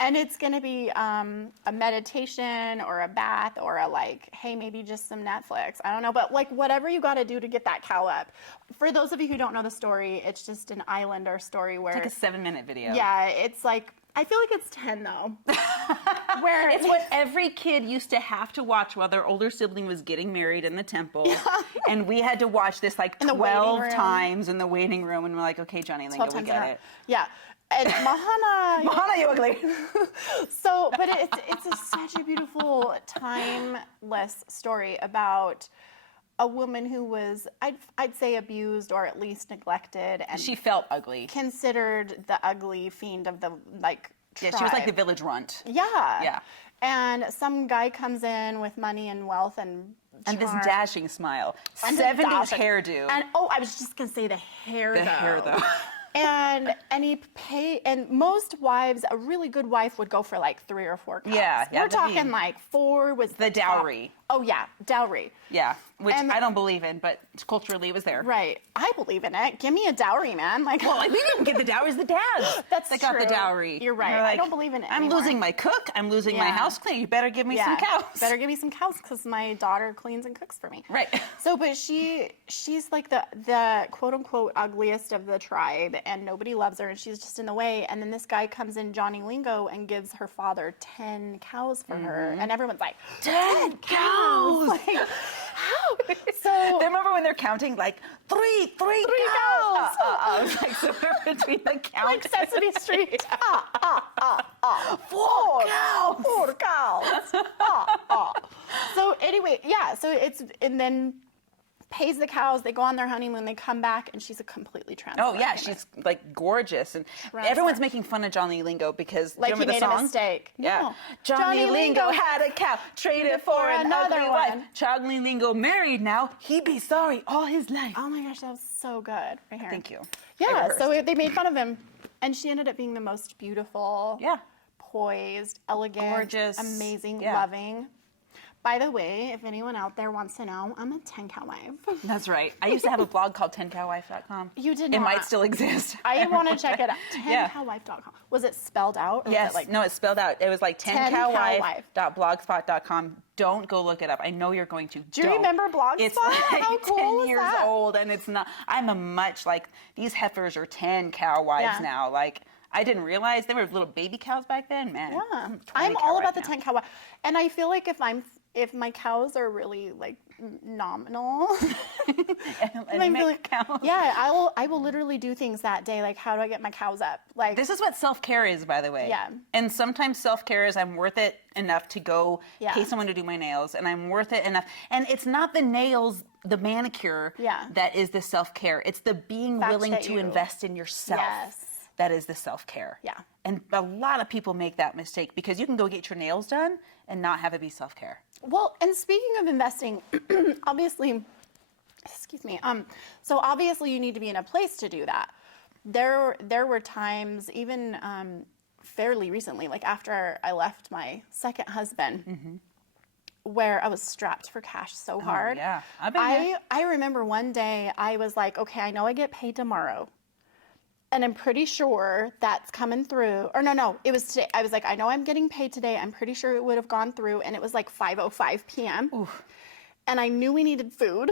And it's gonna be a meditation or a bath or a like, hey, maybe just some Netflix. I don't know, but like whatever you got to do to get that cow up. For those of you who don't know the story, it's just an islander story where It's like a 7-minute video. yeah, it's like, I feel like it's 10 though. where It's what every kid used to have to watch while their older sibling was getting married in the temple. And we had to watch this like In the waiting 12 room. times in the waiting room. And we're like, okay, Johnny Lingo, 12 we times get in a row. it. Yeah. And Mahana. Mahana, you ugly. So, but such a beautiful, timeless story about a woman who was, I'd say, abused or at least neglected, and She felt ugly. considered the ugly fiend of the Yeah, she was like the tribe. village runt. Yeah. Yeah. And some guy comes in with money and wealth and And this charm. dashing smile. And 70s dashing. hairdo. And I was just gonna say the hair. The hair, though. And most wives, a really good wife would go for like 3 or 4 cows. Yeah, We're that'd be- talking like 4 was The top. dowry. Oh yeah, dowry. Yeah, which And- I don't believe in, but culturally it was there. Right. I believe in it. Give me a dowry, man. Like, Well, we didn't get the dowries, the dads. That's that got the true. dowry. You're right. And they're I don't believe in it I'm anymore. losing my cook. I'm losing my Yeah. house cleaner. You better give me some cows. Better give me some cows because my daughter cleans and cooks for me. Right. So, but she's like the quote unquote ugliest of the tribe, and nobody loves her, and she's just in the way. And then this guy comes in, Johnny Lingo, and gives her father 10 cows for her, and everyone's like, 10 cows. Like, how? So Remember when they're counting like three cows? cows. Like somewhere between the count. like Sesame Street. 4 cows. 4 cows. So anyway, yeah. So and then pays the cows. They go on their honeymoon. They come back, and she's a completely Oh transformed. yeah, human. she's like gorgeous, and Transformed. everyone's making fun of Johnny Lingo because Like do you he remember made the a song? mistake. Yeah, No. Johnny Lingo had a cow, traded for another wife. one. Johnny Lingo married now. He'd be sorry all his life. Oh my gosh, that was so good. Right here. Thank you. I Yeah. rehearsed. So they made fun of him, and she ended up being the most beautiful. Yeah. Poised, elegant, Gorgeous. amazing, Yeah. loving. By the way, if anyone out there wants to know, I'm a 10-cow wife. That's right. I used to have a blog called 10cowwife.com. You did It not. might still exist. I want to check it out. Yeah. 10cowwife.com. Was it spelled out? Or was Yes. it like, No, it's spelled out. It was like 10cowwife. 10cowwife.blogspot.com. Don't go look it up. I know you're going to. Do you remember Blogspot? It's like How cool 10 was years that? old, and it's not. I'm a much like these heifers are 10 cow wives Yeah. now. Like I didn't realize they were little baby cows back then. Man, Yeah. 20 I'm cow all wife about the now. 10 cow wife. And I feel like if my cows are really like nominal, Any I'm really- cows. yeah, I will literally do things that day. Like, how do I get my cows up? Like, This is what self-care is, by the way. Yeah. And sometimes self-care is I'm worth it enough to go Yeah. pay someone to do my nails, and I'm worth it enough. And it's not the nails, the manicure, Yeah. that is the self-care. It's the being Fact willing that to you- invest in yourself. Yes. That is the self-care. Yeah. And a lot of people make that mistake because you can go get your nails done and not have it be self-care. well, and speaking of investing, obviously, excuse me. So obviously you need to be in a place to do that. There were times, even fairly recently, like after I left my second husband, where I was strapped for cash so hard. yeah. I've been there. I remember one day I was like, okay, I know I get paid tomorrow. And I'm pretty sure that's coming through. Or no, it was today. I was like, I know I'm getting paid today. I'm pretty sure it would have gone through. And it was like 5:05 p.m. And I knew we needed food.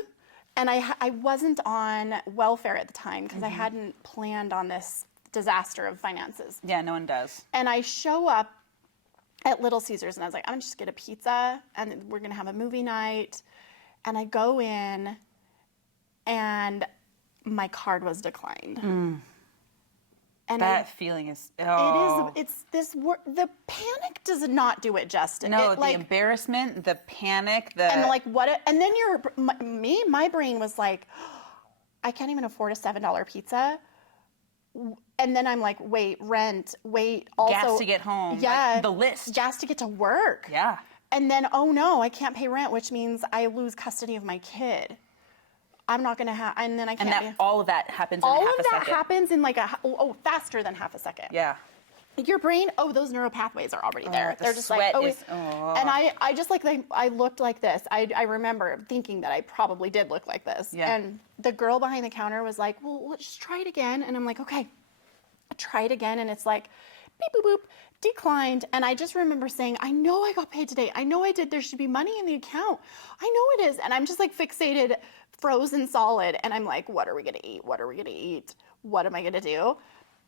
And I wasn't on welfare at the time because I hadn't planned on this disaster of finances. Yeah, no one does. And I show up at Little Caesars and I was like, I'm gonna just get a pizza and we're gonna have a movie night. And I go in and my card was declined. And That feeling is, oh. it's this the panic does not do it justice. No, It, the like, embarrassment, the panic, the... and like and then my brain was like, I can't even afford a $7 pizza. And then I'm like, wait, rent, wait, also gas to get home. Yeah, Like, the list. gas to get to work. Yeah. And then, oh no, I can't pay rent, which means I lose custody of my kid. I'm not gonna have, and then I can't. And all of that happens in all half of a that second. happens in like faster than half a second. Yeah. Your brain, those neural pathways are already there. the They're just sweat like, is- oh. And I just like I looked like this. I remember thinking that I probably did look like this. Yeah. And the girl behind the counter was like, well, let's just try it again. And I'm like, okay, try it again. And it's like, beep, boop, boop, declined. And I just remember saying, I know I got paid today. I know I did. There should be money in the account. I know it is. And I'm just like fixated, frozen solid. And I'm like, what are we going to eat? What are we going to eat? What am I going to do?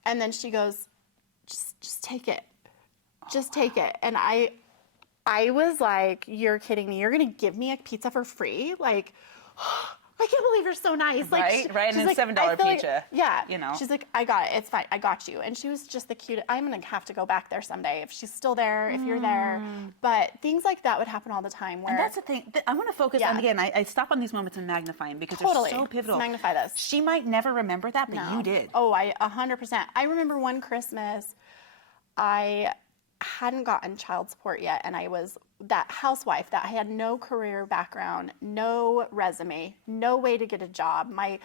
And then she goes, just take it. Just take it. And I I was like, you're kidding me. You're going to give me a pizza for free? Like, I can't believe you're so nice. Right, Like, right. she's And like, a $7 I feel like- pizza. yeah. You know. She's like, I got it. It's fine. I got you. And she was just the cutest. I'm going to have to go back there someday if she's still there, if you're there. But things like that would happen all the time. Where, And that's the thing. I want to focus on, again, I stop on these moments and magnify them because Totally. they're so pivotal. Let's magnify this. She might never remember that, but you did. Oh, 100%. I remember one Christmas, I hadn't gotten child support yet, and I was that housewife that had no career background, no resume, no way to get a job. My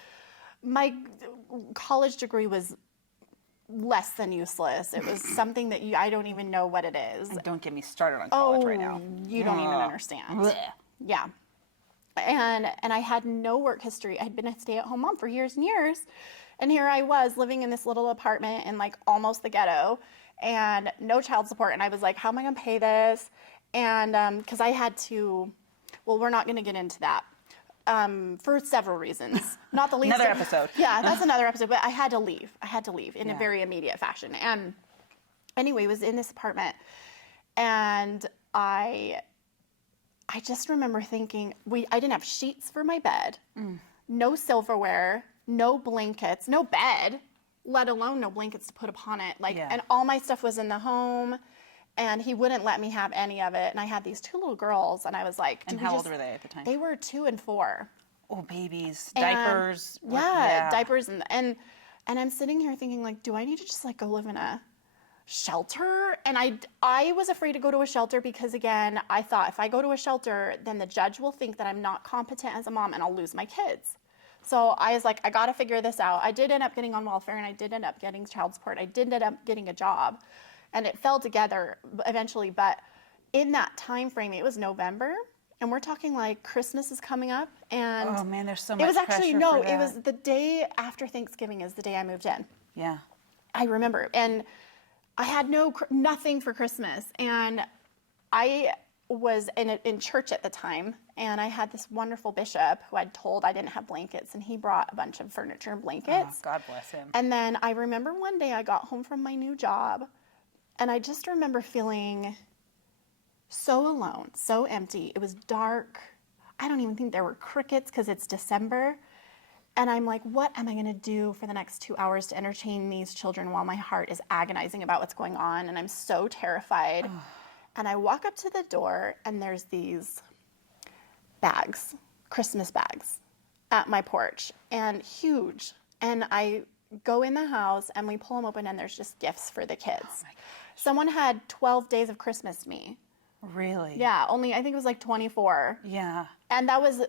college degree was less than useless. It was something that I don't even know what it is. And don't get me started on college right now. You don't even understand. Blech. Yeah. And I had no work history. I'd been a stay-at-home mom for years and years. And here I was living in this little apartment in like almost the ghetto and no child support. And I was like, how am I going to pay this? And because I had to, well, we're not going to get into that for several reasons. Not the least. Another episode. Yeah, that's another episode. But I had to leave. In Yeah. a very immediate fashion. And anyway, was in this apartment. And I just remember thinking, I didn't have sheets for my bed, no silverware, no blankets, no bed, let alone no blankets to put upon it. Like, Yeah. and all my stuff was in the home, and he wouldn't let me have any of it. And I had these two little girls, and I was like, And how old were they at the time? They were 2 and 4. Oh, babies, And- diapers. Yeah, diapers, and I'm sitting here thinking, like, do I need to just like go live in a shelter? And I was afraid to go to a shelter because, again, I thought if I go to a shelter, then the judge will think that I'm not competent as a mom and I'll lose my kids. So I was like, I got to figure this out. I did end up getting on welfare, and I did end up getting child support. I did end up getting a job, and it fell together eventually. But in that time frame, it was November, and we're talking like Christmas is coming up. And Oh man, there's so much it was actually, pressure no, for it that. was the day after Thanksgiving is the day I moved in. Yeah. I remember. And I had nothing for Christmas. And I was in church at the time, and I had this wonderful bishop who I'd told I didn't have blankets, and he brought a bunch of furniture and Oh, blankets. God bless him. And then I remember one day I got home from my new job, and I just remember feeling so alone, so empty. It was dark. I don't even think there were crickets because it's December. And I'm like, what am I going to do for the next 2 hours to entertain these children while my heart is agonizing about what's going on? And I'm so terrified. And I walk up to the door, and there's these bags, Christmas bags, at my porch, and huge. And I go in the house, and we pull them open, and there's just gifts for the kids. Someone had 12 days of Christmas me. Really? Yeah, only I think it was like 24. Yeah. And that was,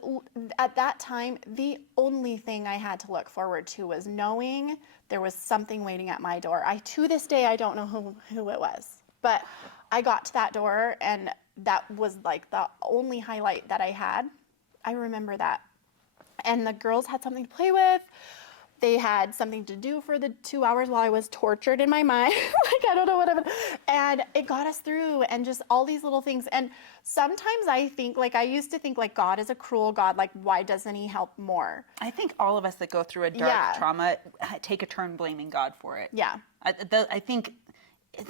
at that time, the only thing I had to look forward to was knowing there was something waiting at my door. To this day, I don't know who it was. But I got to that door, and that was like the only highlight that I had. I remember that. And the girls had something to play with. They had something to do for the 2 hours while I was tortured in my mind. Like, I don't know what and it got us through, and just all these little things. And sometimes I think, like, I used to think, like, God is a cruel God. Like, why doesn't he help more? I think all of us that go through a dark Yeah. trauma take a turn blaming God for it. Yeah. I think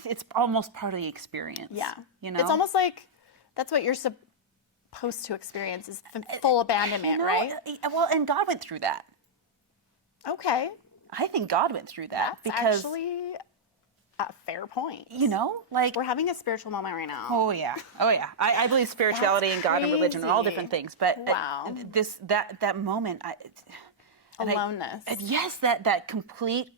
it's almost part of the experience. Yeah. You know? It's almost like that's what you're supposed to experience is full abandonment, You know, right? Well, and God went through that. Okay. I think God went through that That's because, actually a fair point. you know, like, We're having a spiritual moment right now. oh yeah. I believe spirituality and God and religion are all crazy. different things, but Wow. that moment, Aloneness. yes, that complete,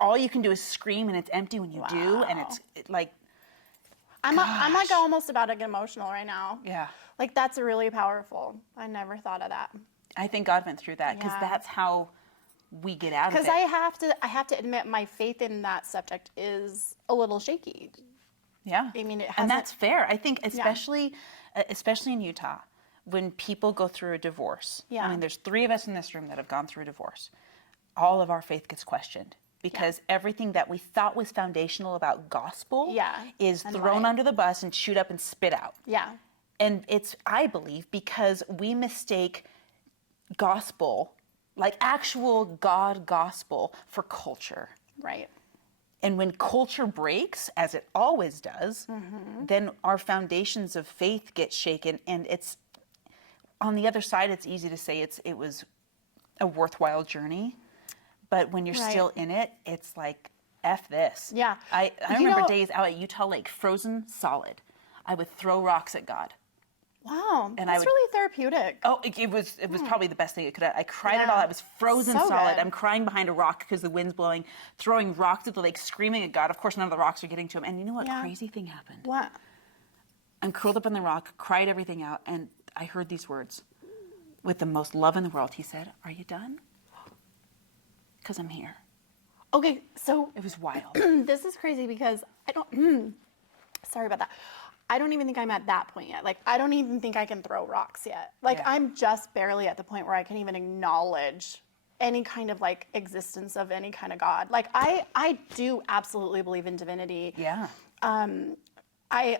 all you can do is scream, and it's empty when you do, and Wow. it's like, I'm like almost about to get emotional right now. yeah. Like, that's really powerful. I never thought of that. I think God went through that because Yeah. that's how we get out of it. Because I have to admit my faith in that subject is a little shaky. Yeah. I mean, it and hasn't- that's fair. I think especially in Utah, when people go through a divorce. Yeah. I mean, there's 3 of us in this room that have gone through a divorce. All of our faith gets questioned because everything that we thought was foundational about gospel is And thrown life. under the bus and chewed up and spit out. Yeah. And it's, I believe, because we mistake gospel, like actual God gospel, for culture. Right. And when culture breaks, as it always does, then our foundations of faith get shaken. And it's on the other side, it's easy to say it was a worthwhile journey. But when you're still in it, it's like, F this. Yeah. I remember days out at Utah Lake, frozen solid. I would throw rocks at God. Wow, And that's really therapeutic. Oh, it was probably the best thing it could have. I cried it all. I was frozen So solid. good. I'm crying behind a rock because the wind's blowing, throwing rocks at the lake, screaming at God. Of course, none of the rocks are getting to him. And you know what crazy thing happened? What? I'm curled up on the rock, cried everything out, and I heard these words. With the most love in the world, he said, "Are you done? Because I'm here." Okay, so It was wild. this is crazy because I don't. Sorry about that. I don't even think I'm at that point yet. Like, I don't even think I can throw rocks yet. Like, I'm just barely at the point where I can even acknowledge any kind of like existence of any kind of God. Like, I do absolutely believe in divinity. Yeah. I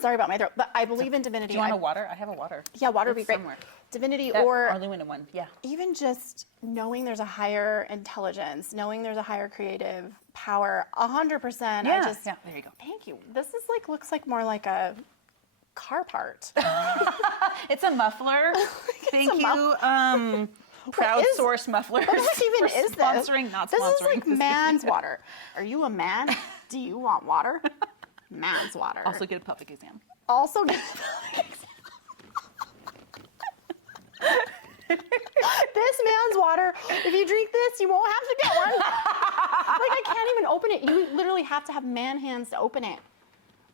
sorry about my throat, but I believe in divinity. Do you want a water? I have a water. Yeah, water would be It's great. somewhere. Divinity That or aluminum one. Yeah. even just knowing there's a higher intelligence, knowing there's a higher creative power, 100%. Yeah. I just, Yeah. There you go. thank you. This is like, looks like more like a car part. It's a muffler. Thank you. Crowdsource mufflers. What the heck even for is this? sponsoring, not This sponsoring. is like man's water. Are you a man? Do you want water? Man's water. Also get a public exam. Also get this man's water. If you drink this, you won't have to get one. Like, I can't even open it. You literally have to have man hands to open it.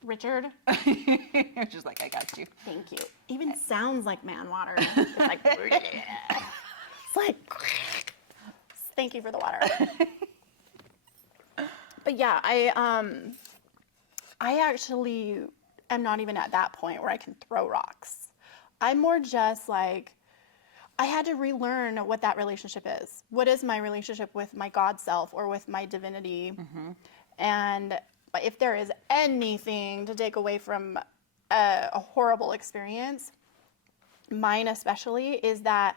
Richard, You're just like, I got you. thank you. Even sounds like man water. It's like, it's like, thank you for the water. But yeah, I actually am not even at that point where I can throw rocks. I'm more just like, I had to relearn what that relationship is. What is my relationship with my God self or with my divinity? And if there is anything to take away from a horrible experience, mine especially, is that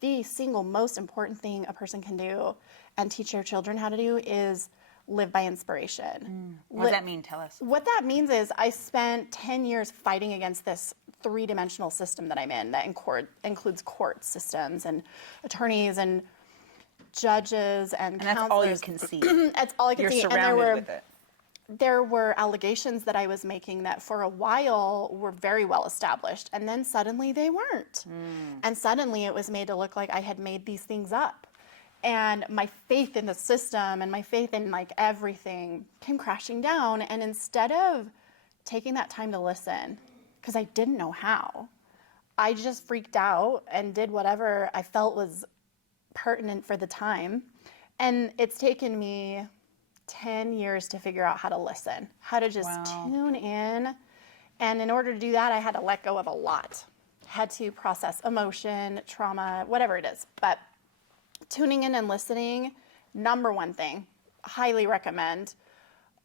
the single most important thing a person can do and teach their children how to do is live by inspiration. What does that mean? Tell us. What that means is I spent 10 years fighting against this three-dimensional system that I'm in that includes court systems and attorneys and judges and And that's all you counselors. can see. That's all I can You're see. surrounded with it. There were allegations that I was making that for a while were very well established, and then suddenly they weren't. And suddenly it was made to look like I had made these things up. And my faith in the system and my faith in like everything came crashing down. And instead of taking that time to listen, because I didn't know how, I just freaked out and did whatever I felt was pertinent for the time. And it's taken me 10 years to figure out how to listen, how to just tune in. And in order to do that, I had to let go of a lot. Had to process emotion, trauma, whatever it is. But tuning in and listening, number one thing, highly recommend.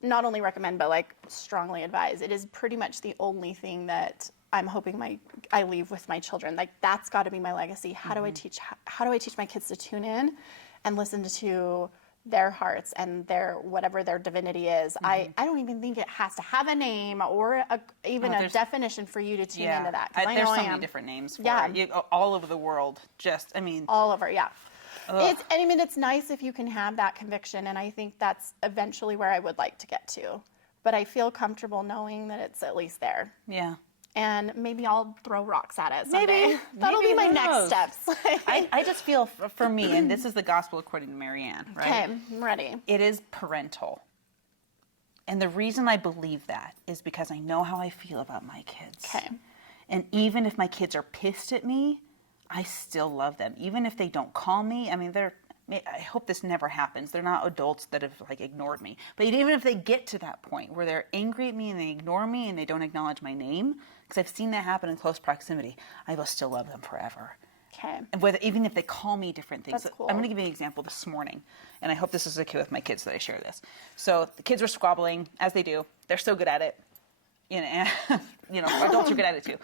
Not only recommend, but like strongly advise. It is pretty much the only thing that I'm hoping I leave with my children. Like, that's got to be my legacy. How do I teach my kids to tune in and listen to their hearts and their whatever their divinity is? I don't even think it has to have a name or even a definition for you to tune into that. There's so many different names for it. All over the world. All over, yeah. It's nice if you can have that conviction, and I think that's eventually where I would like to get to. But I feel comfortable knowing that it's at least there. Yeah. And maybe I'll throw rocks at it someday. That'll be my next steps. I just feel, for me, and this is the gospel according to Marianne, right? Okay, I'm ready. It is parental. And the reason I believe that is because I know how I feel about my kids. Okay. And even if my kids are pissed at me, I still love them. Even if they don't call me, I mean, I hope this never happens. They're not adults that have like ignored me. But even if they get to that point where they're angry at me and they ignore me and they don't acknowledge my name, because I've seen that happen in close proximity, I will still love them forever. Okay. And even if they call me different things. That's cool. I'm going to give you an example this morning, and I hope this is okay with my kids that I share this. So the kids were squabbling, as they do. They're so good at it. Adults are good at it too.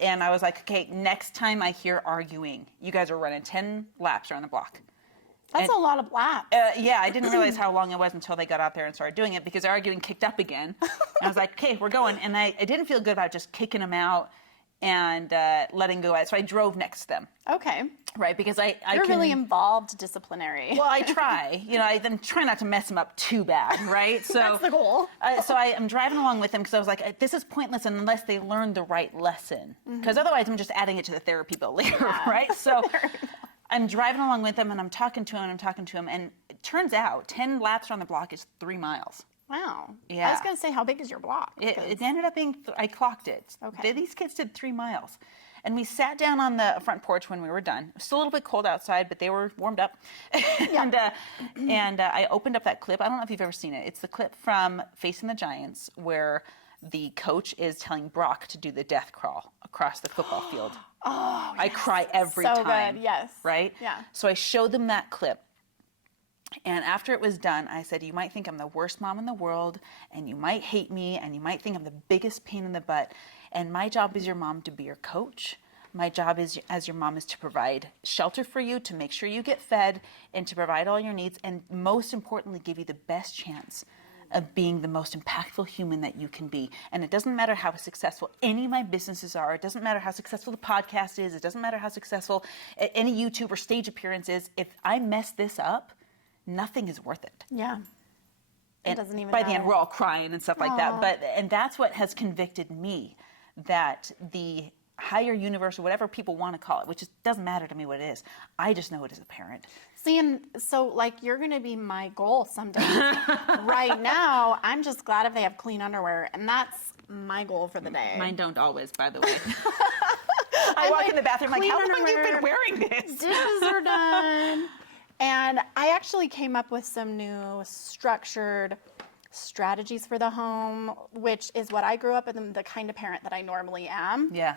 And I was like, okay, next time I hear arguing, you guys are running 10 laps around the block. That's a lot of laps. Yeah, I didn't realize how long it was until they got out there and started doing it because they're arguing kicked up again. And I was like, okay, we're going. And I didn't feel good about just kicking them out and letting go. So I drove next to them. Okay. Right, because You're really involved disciplinary. Well, I try. I'm trying not to mess them up too bad, right? So That's the goal. So I'm driving along with them because I was like, this is pointless unless they learn the right lesson. Because otherwise I'm just adding it to the therapy bill later, right? So I'm driving along with them and I'm talking to him, and it turns out 10 laps around the block is 3 miles. Wow. Yeah. I was going to say, how big is your block? It ended up being, I clocked it. Okay. These kids did 3 miles. And we sat down on the front porch when we were done. It was still a little bit cold outside, but they were warmed up. and I opened up that clip. I don't know if you've ever seen it. It's the clip from Facing the Giants where the coach is telling Brock to do the death crawl across the football field. Oh, I cry every time. So good, yes. Right? Yeah. So I showed them that clip. And after it was done, I said, you might think I'm the worst mom in the world, and you might hate me, and you might think I'm the biggest pain in the butt. And my job as your mom to be your coach. My job as your mom is to provide shelter for you, to make sure you get fed, and to provide all your needs, and most importantly, give you the best chance of being the most impactful human that you can be. And it doesn't matter how successful any of my businesses are. It doesn't matter how successful the podcast is. It doesn't matter how successful any YouTube or stage appearance is. If I mess this up, nothing is worth it. Yeah. It doesn't even by matter. the end, we're all crying and stuff like that. And that's what has convicted me, that the higher universe, or whatever people want to call it, which doesn't matter to me what it is. I just know it as a parent. See, and so, like, you're going to be my goal someday. Right now, I'm just glad if they have clean underwear, and that's my goal for the day. Mine don't always, by the way. I walk in the bathroom like, how long have you been wearing this? Dishes are done. And I actually came up with some new structured strategies for the home, which is what I grew up in, the kind of parent that I normally am. Yeah.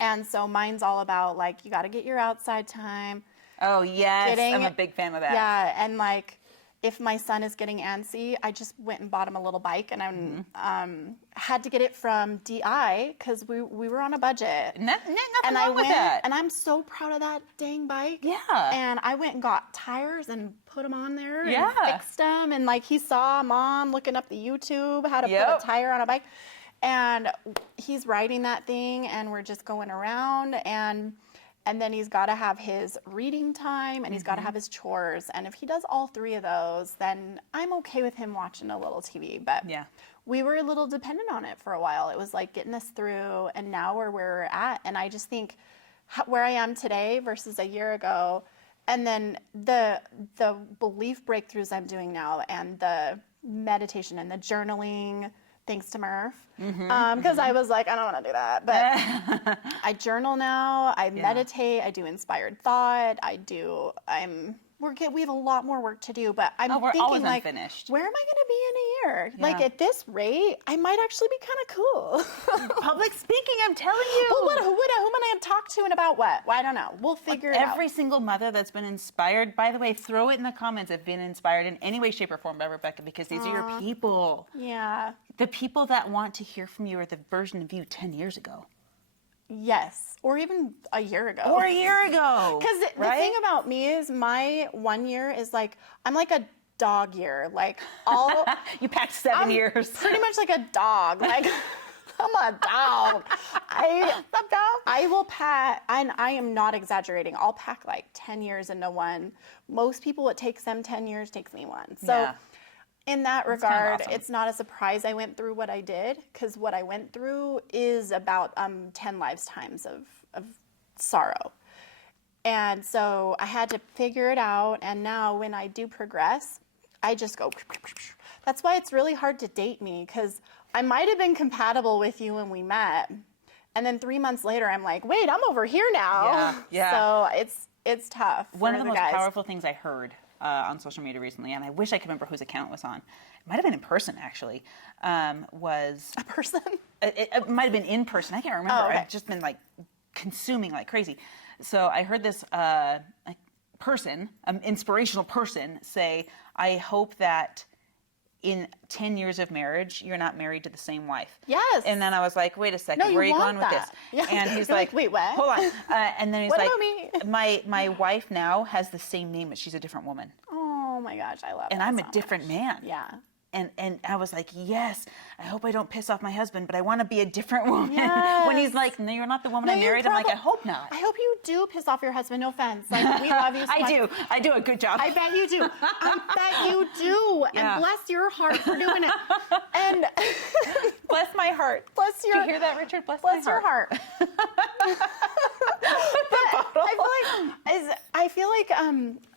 And so mine's all about, like, you got to get your outside time. Oh, yes. I'm a big fan of that. Yeah. And, like, if my son is getting antsy, I just went and bought him a little bike, and I had to get it from DI because we were on a budget. Nothing wrong with that. And I'm so proud of that dang bike. Yeah. And I went and got tires and put them on there Yeah. and fixed them. And, like, he saw Mom looking up the YouTube how to put a tire on a bike. And he's riding that thing, and we're just going around, and then he's got to have his reading time, and he's got to have his chores. And if he does all 3 of those, then I'm okay with him watching a little TV. But we were a little dependent on it for a while. It was like getting us through, and now where we're at. And I just think where I am today versus a year ago, and then the belief breakthroughs I'm doing now, and the meditation and the journaling, thanks to Murph, because I was like, I don't want to do that, but I journal now, I meditate, I do inspired thought, we have a lot more work to do, but I'm we're thinking, always like, unfinished. where am I going to be in a year? Yeah. Like, at this rate, I might actually be kind of cool. Public speaking, I'm telling you. Well, who am I going to talk to and about what? Well, I don't know. We'll figure it out. Every single mother that's been inspired, by the way, throw it in the comments if been inspired in any way, shape, or form by Rebecca, because these are your people. Yeah. The people that want to hear from you are the version of you 10 years ago. Yes. Or even a year ago. Or a year ago. Because the thing about me is my 1 year is like, I'm like a dog year. Like, You packed 7 years. Pretty much like a dog. Like, I'm a dog. I will pack, and I am not exaggerating, I'll pack like 10 years into one. Most people, it takes them 10 years, takes me one. So in that regard, awesome. It's not a surprise I went through what I did, because what I went through is about 10 lifetimes of sorrow. And so I had to figure it out, and now when I do progress, I just go. That's why it's really hard to date me, because I might have been compatible with you when we met, and then 3 months later, I'm like, wait, I'm over here now. Yeah. So it's tough. One of for the most guys. powerful things I heard on social media recently, and I wish I could remember whose account it was on. It might have been in person, actually. Was A person? It might have been in person. I can't remember. Oh, okay. I've just been like consuming like crazy. So I heard this person, an inspirational person, say, "I hope that in 10 years of marriage, you're not married to the same wife. Yes. And then I was like, wait a second, No, you where are you want going with this? that. Yeah. And he's You're like, like, wait, what? Hold on. And then he's What like, about me? my wife now has the same name, but she's a different woman. Oh my gosh, I love it. And I'm a so different much. man. Yeah. And I was like, yes, I hope I don't piss off my husband, but I want to be a different woman. Yes. When he's like, no, you're not the woman No, I you married. I'm like, I probably- hope not. I hope you do piss off your husband. No offense. Like, we love you so much. I do a good job. I bet you do. I bet you do. Yeah. And bless your heart for doing it. And Bless my heart. bless your Did you hear that, Richard? Bless your heart. But I feel like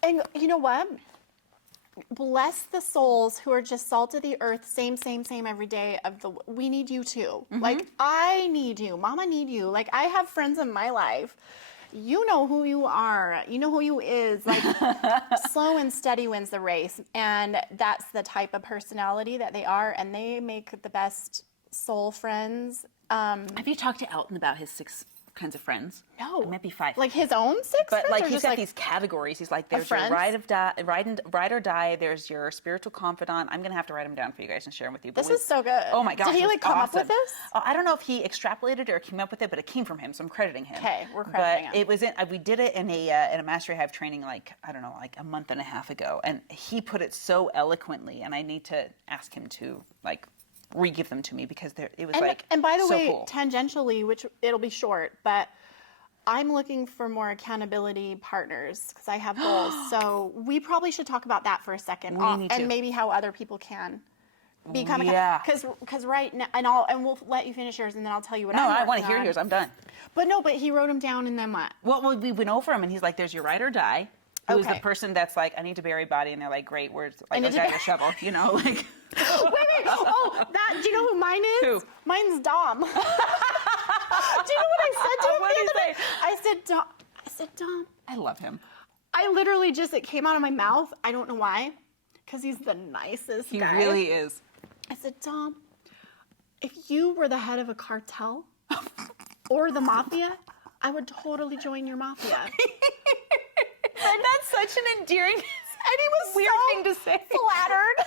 and you know what? Bless the souls who are just salt of the earth, same every day of the, we need you too. Like, I need you. Mama need you. Like, I have friends in my life. You know who you are. You know who you is. Like, slow and steady wins the race. And that's the type of personality that they are. And they make the best soul friends. Have you talked to Elton about his 6 kinds of friends? No. It might be 5. Like his own 6 But friends? like or he's just got like these categories. He's like, there's your friends? ride or die. There's your spiritual confidant. I'm gonna have to write them down for you guys and share them with you. But This is so good. Oh my gosh! Did he it was like come up with awesome. this? I don't know if he extrapolated or came up with it, but it came from him, so I'm crediting him. Okay, we're crediting But him. it was we did it in a Mastery Hive training like I don't know, like a month and a half ago, and he put it so eloquently, and I need to ask him to like re-give them to me because it was And by the so way, cool. tangentially, which it'll be short, but I'm looking for more accountability partners because I have goals. So we probably should talk about that for a second, We need to. and maybe how other people can become Yeah. because right now, and we'll let you finish yours, and then I'll tell you what No, I'm I working want to hear on. yours. I'm done. But he wrote them down, and then what? Well, we went over him, and he's like, "There's your ride or die." Who's Okay. the person that's like, "I need to bury a body," and they're like, "Great, where's like I need a to guy bury- or shovel?" You know, like. Wait. Oh, that. Do you know who mine is? Who? Mine's Dom. Do you know what I said to him? What did the he other say? day? I said, Dom. I love him. I literally it came out of my mouth. I don't know why, because he's the nicest He guy. really is. I said, Tom, if you were the head of a cartel or the mafia, I would totally join your mafia. And that's such an endearing, And he was weird so thing to say. flattered.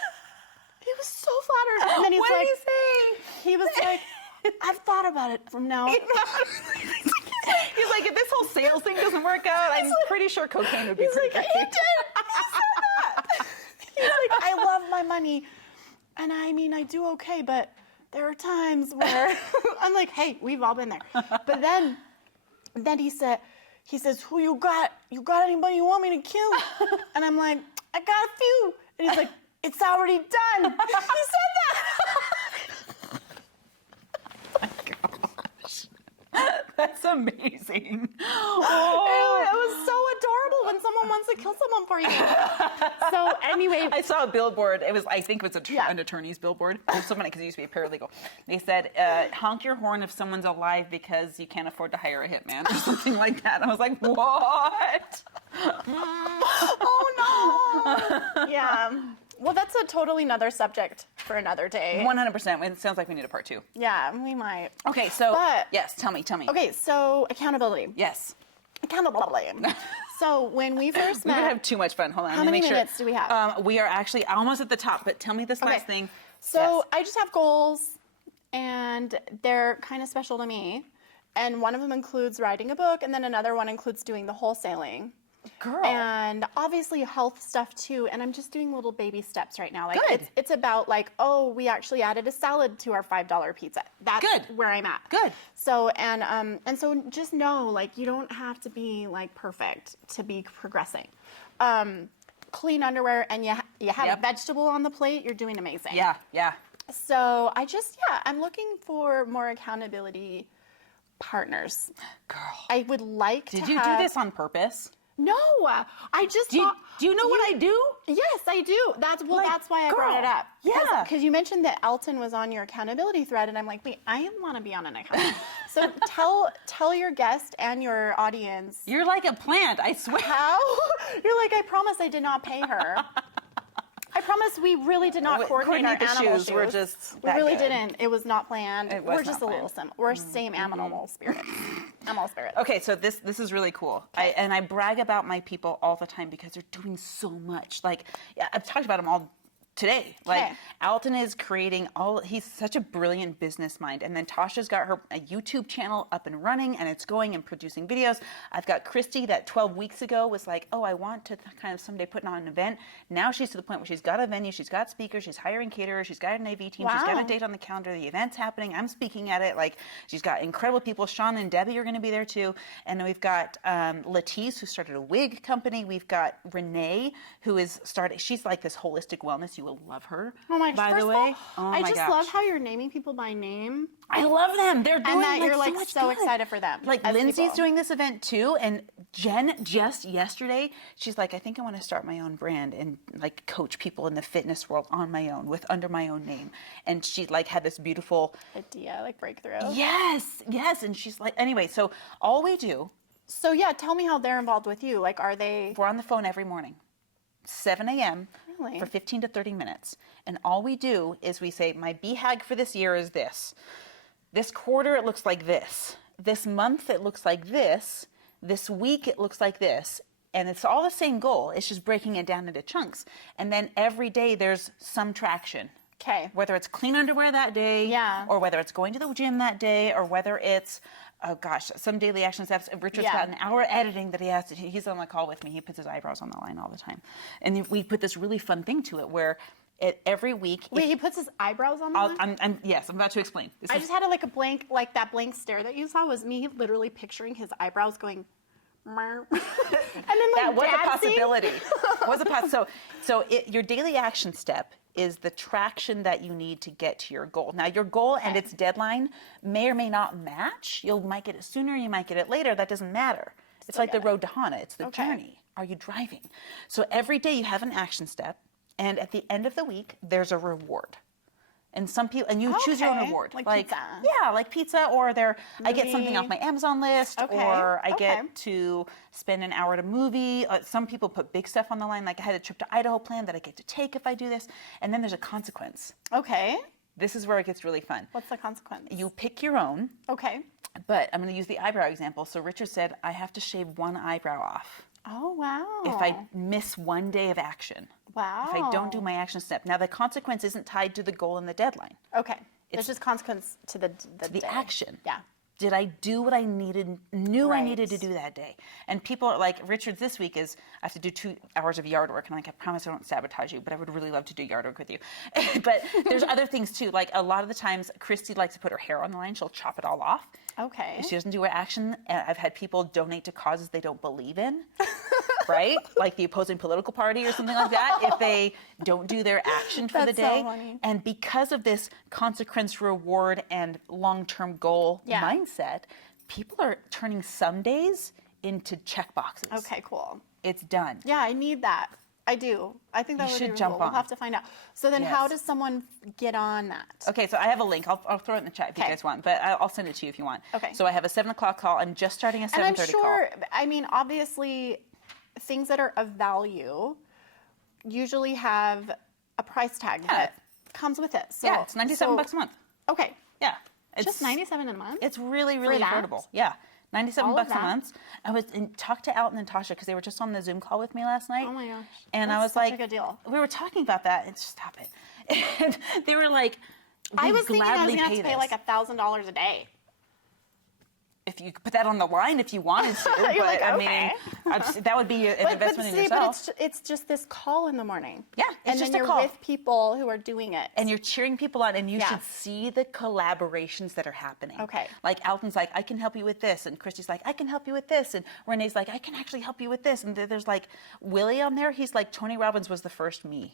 He was so flattered. And then he's What like, did he say? he was like, I've thought about it from now. He's like, if this whole sales thing doesn't work out, I'm pretty sure cocaine would be He's pretty like, good. he did. He said that. He's like, I love my money. And I mean, I do okay, but there are times where I'm like, hey, we've all been there. But then he says, who you got? You got anybody you want me to kill? And I'm like, I got a few. And he's like, it's already done. He said that. That's amazing. Ew, it was so adorable when someone wants to kill someone for you. So anyway, I saw a billboard. It was, I think it was Yeah. an attorney's billboard. It was so funny because it used to be a paralegal. They said, honk your horn if someone's alive because you can't afford to hire a hitman or something like that. I was like, what? oh no. Yeah. Well, that's a totally another subject for another day. 100%. It sounds like we need a part 2. Yeah, we might. Okay, so, But- yes, tell me. Okay, so accountability. Yes. Accountability. So when we first We would met, have too much fun. Hold on. How let me many make sure. minutes do we have? We are actually almost at the top, but tell me this last thing. So Yes. I just have goals, and they're kind of special to me. And one of them includes writing a book, and then another one includes doing the wholesaling. Girl. And obviously health stuff too. And I'm just doing little baby steps right now. Like Good. it's about like, oh, we actually added a salad to our $5 pizza. That's Good. where I'm at. Good. So and so just know, like, you don't have to be like perfect to be progressing. Clean underwear, and you have Yep. a vegetable on the plate, you're doing amazing. Yeah. So I'm looking for more accountability partners. Girl. I would like to Did you have- do this on purpose? No, I just Do you, thought- do you know what I do? Yes, I do. That's Like, that's why I brought it girl, up. yeah. Because you mentioned that Elton was on your accountability thread, and I'm like, wait, I want to be on an accountability. So tell your guest and your audience You're like a plant, I swear. how. You're like, I promise I did not pay her. I promise we really did not coordinate our the animal shoes. We're just we that really good. didn't. It was not planned. It was We're just not a little planned. We're same animal spirits. Animal spirits. Okay, so this is really cool. And I brag about my people all the time because they're doing so much. Like, yeah, I've talked about them all today. Like Okay. Alton is creating he's such a brilliant business mind. And then Tasha's got a YouTube channel up and running, and it's going and producing videos. I've got Christy that 12 weeks ago was like, oh, I want to kind of someday put on an event. Now she's to the point where she's got a venue, she's got speakers, she's hiring caterers, she's got an AV team, she's got a date on the calendar, the event's happening, I'm speaking at it. Like, she's got incredible people. Sean and Debbie are going to be there too. And then we've got Latisse, who started a wig company. We've got Renee, who is she's like this holistic wellness. You will love her. Oh my gosh. By First the of all, way. Oh I my just gosh. love how you're naming people by name. I love them. They're doing And that you're so like much so good. excited for them. Like as Lindsay's people. doing this event too, and Jen just yesterday, she's like, I think I want to start my own brand and like coach people in the fitness world on my own under my own name. And she like had this beautiful idea, like breakthrough. yes, and she's like, anyway, so all we do. So yeah, tell me how they're involved with you. Like, are they? We're on the phone every morning, 7 a.m. Really? for 15 to 30 minutes. And all we do is we say, my BHAG for this year is this. This quarter, it looks like this. This month, it looks like this. This week, it looks like this. And it's all the same goal. It's just breaking it down into chunks. And then every day, there's some traction. Okay. Whether it's clean underwear that day, Yeah. or whether it's going to the gym that day, or whether it's, oh gosh, some daily action steps. Richard's got an hour editing that he has to, he's on the call with me. He puts his eyebrows on the line all the time. And we put this really fun thing to it where every week. Wait, he puts his eyebrows on the line? Yes, I'm about to explain. I just had like a blank, like that blank stare that you saw was me literally picturing his eyebrows going, "Mer." And then like that was a dancing. possibility. So your daily action step is the traction that you need to get to your goal. Now, your goal and its deadline may or may not match. You might get it sooner, you might get it later. That doesn't matter. It's like the road to Hana. It's the journey. Are you driving? So every day you have an action step, and at the end of the week, there's a reward. And some people, and you choose your own reward. Like pizza. Yeah, like pizza, or I get something off my Amazon list, or I get to spend an hour at a movie. Some people put big stuff on the line, like I had a trip to Idaho planned that I get to take if I do this. And then there's a consequence. Okay. This is where it gets really fun. What's the consequence? You pick your own. Okay. But I'm going to use the eyebrow example. So Richard said, I have to shave one eyebrow off Oh, wow. if I miss one day of action. Wow. If I don't do my action step. Now, the consequence isn't tied to the goal and the deadline. Okay. There's just consequence to the The day. action. Yeah. Did I do what I I needed to do that day? And people are like, Richard's this week is, I have to do 2 hours of yard work. And I'm like, I promise I won't sabotage you, but I would really love to do yard work with you. But there's other things too. Like a lot of the times, Christy likes to put her hair on the line. She'll chop it all off. Okay. She doesn't do her action. I've had people donate to causes they don't believe in, right? Like the opposing political party or something like that, if they don't do their action for the That's day. so funny. And because of this consequence, reward, and long-term goal mindset, people are turning some days into check boxes. Okay, cool. It's done. Yeah, I need that. I do. I think that You would should be really jump cool. on. We'll have to find out. So then how Yes. does someone get on that? Okay, so I have a link. I'll throw it in the chat if you Okay. guys want, but I'll send it to you if you want. Okay. So I have a 7 o'clock call. I'm just starting a And 7:30 I'm sure, I mean, obviously, things that are of value usually have a price tag that comes with it. So, Yeah, it's $97 a month. Okay. Yeah. Just 97 a month? It's really, really that? affordable. Yeah. 97 All of bucks a that? month. I was talked to Alton and Tasha because they were just on the Zoom call with me last night. Oh my gosh. And I That's was such like, a good deal. we were talking about that, and stop it. And they were like, I was thinking I was gladly going to have to pay like $1,000 a day. if you could put that on the line if you wanted to, but You're like, I okay. mean, that would be an investment in yourself. But it's just this call in the morning. Yeah, it's and just then a you're call. with people who are doing it. And you're cheering people on, and you Yeah. should see the collaborations that are happening. Okay. Like Alton's like, I can help you with this, and Christy's like, I can help you with this, and Renee's like, I can actually help you with this, and there's like Willie on there. He's like, Tony Robbins was the first me.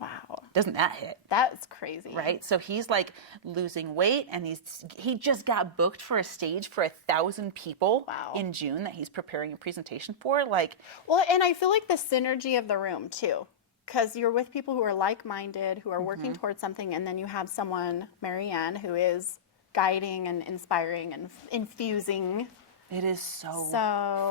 Wow. Doesn't that hit? That's crazy. Right? So he's like losing weight, and he just got booked for a stage for 1,000 people Wow. in June that he's preparing a presentation for. Like, Well, and I feel like the synergy of the room too, because you're with people who are like-minded, who are working towards something, and then you have someone, Marianne, who is guiding and inspiring and infusing. it is so So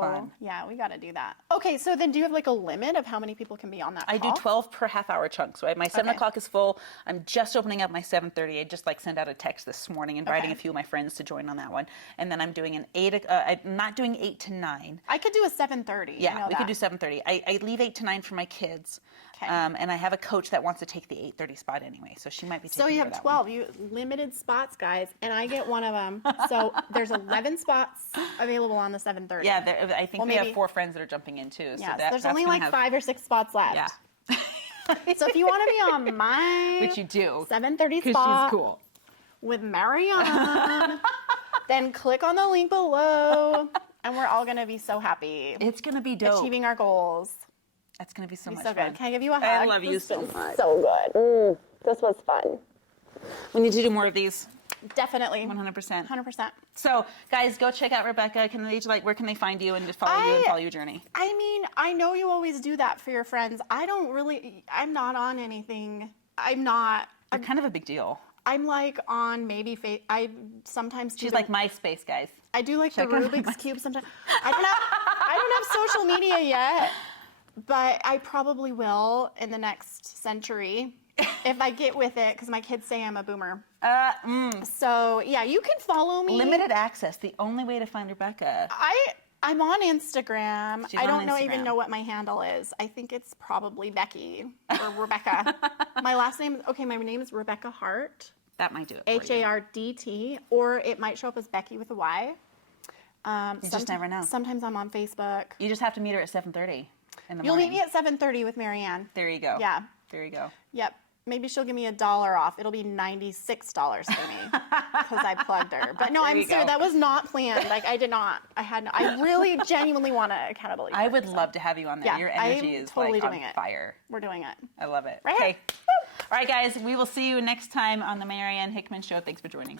fun. yeah, we got to do that. Okay, so then do you have like a limit of how many people can be on that I call? do 12 per half hour chunks. So my 7 Okay. o'clock is full. I'm just opening up my 7:30. I just like sent out a text this morning inviting Okay. a few of my friends to join on that one. And then I'm doing an 8. I'm not doing 8 to 9. I could do a 7:30. Yeah, I know we could that. do 7:30. I leave 8 to 9 for my kids. Okay. And I have a coach that wants to take the 8:30 spot anyway, so she might be taking So you for have that 12. You limited spots, guys, and I get one of them. So there's 11 spots available on the 7:30. One. Yeah, I think Well, we have maybe- 4 friends that are jumping in too. So Yes, there's that's only gonna like have, 5 or 6 spots left. Yeah. So if you want to be on my Which you do. 7:30 Because spot she's cool. with Marianne, then click on the link below, and we're all gonna be so happy It's gonna be dope. achieving our goals. That's gonna be so Be much so fun. good. Can I give you a hug? I love you This so was much. So good. This was fun. We need to do more of these. Definitely. 100%. 100%. So, guys, go check out Rebecca. Where can they find you and just follow you and follow your journey? I mean, I know you always do that for your friends. I'm not on anything. You're kind of a big deal. I'm like on maybe I sometimes do She's like MySpace, guys. I do like the check out Rubik's Cube sometimes. I don't have social media yet, but I probably will in the next century if I get with it, because my kids say I'm a boomer. So yeah, you can follow me. Limited access. The only way to find Rebecca. I'm on Instagram. She's I on don't even Instagram. know what my handle is. I think it's probably Becky or Rebecca. My name is Rebecca Hardt. That might do it. for you. Hardt, or it might show up as Becky with a Y. You just never know. Sometimes I'm on Facebook. You just have to meet her at 7:30 in the You'll morning. meet me at 7:30 with Marianne. There you go. Yeah. There you go. Yep. Maybe she'll give me $1 off. It'll be $96 for me because I plugged her. But no, There I'm you serious. go. That was not planned. Like I really genuinely want an accountability. I would partner, so love to have you on there. Yeah, Your energy I'm is totally like doing on it. fire. We're doing it. I love it. Right? Okay. All right, guys. We will see you next time on the Marianne Hickman Show. Thanks for joining.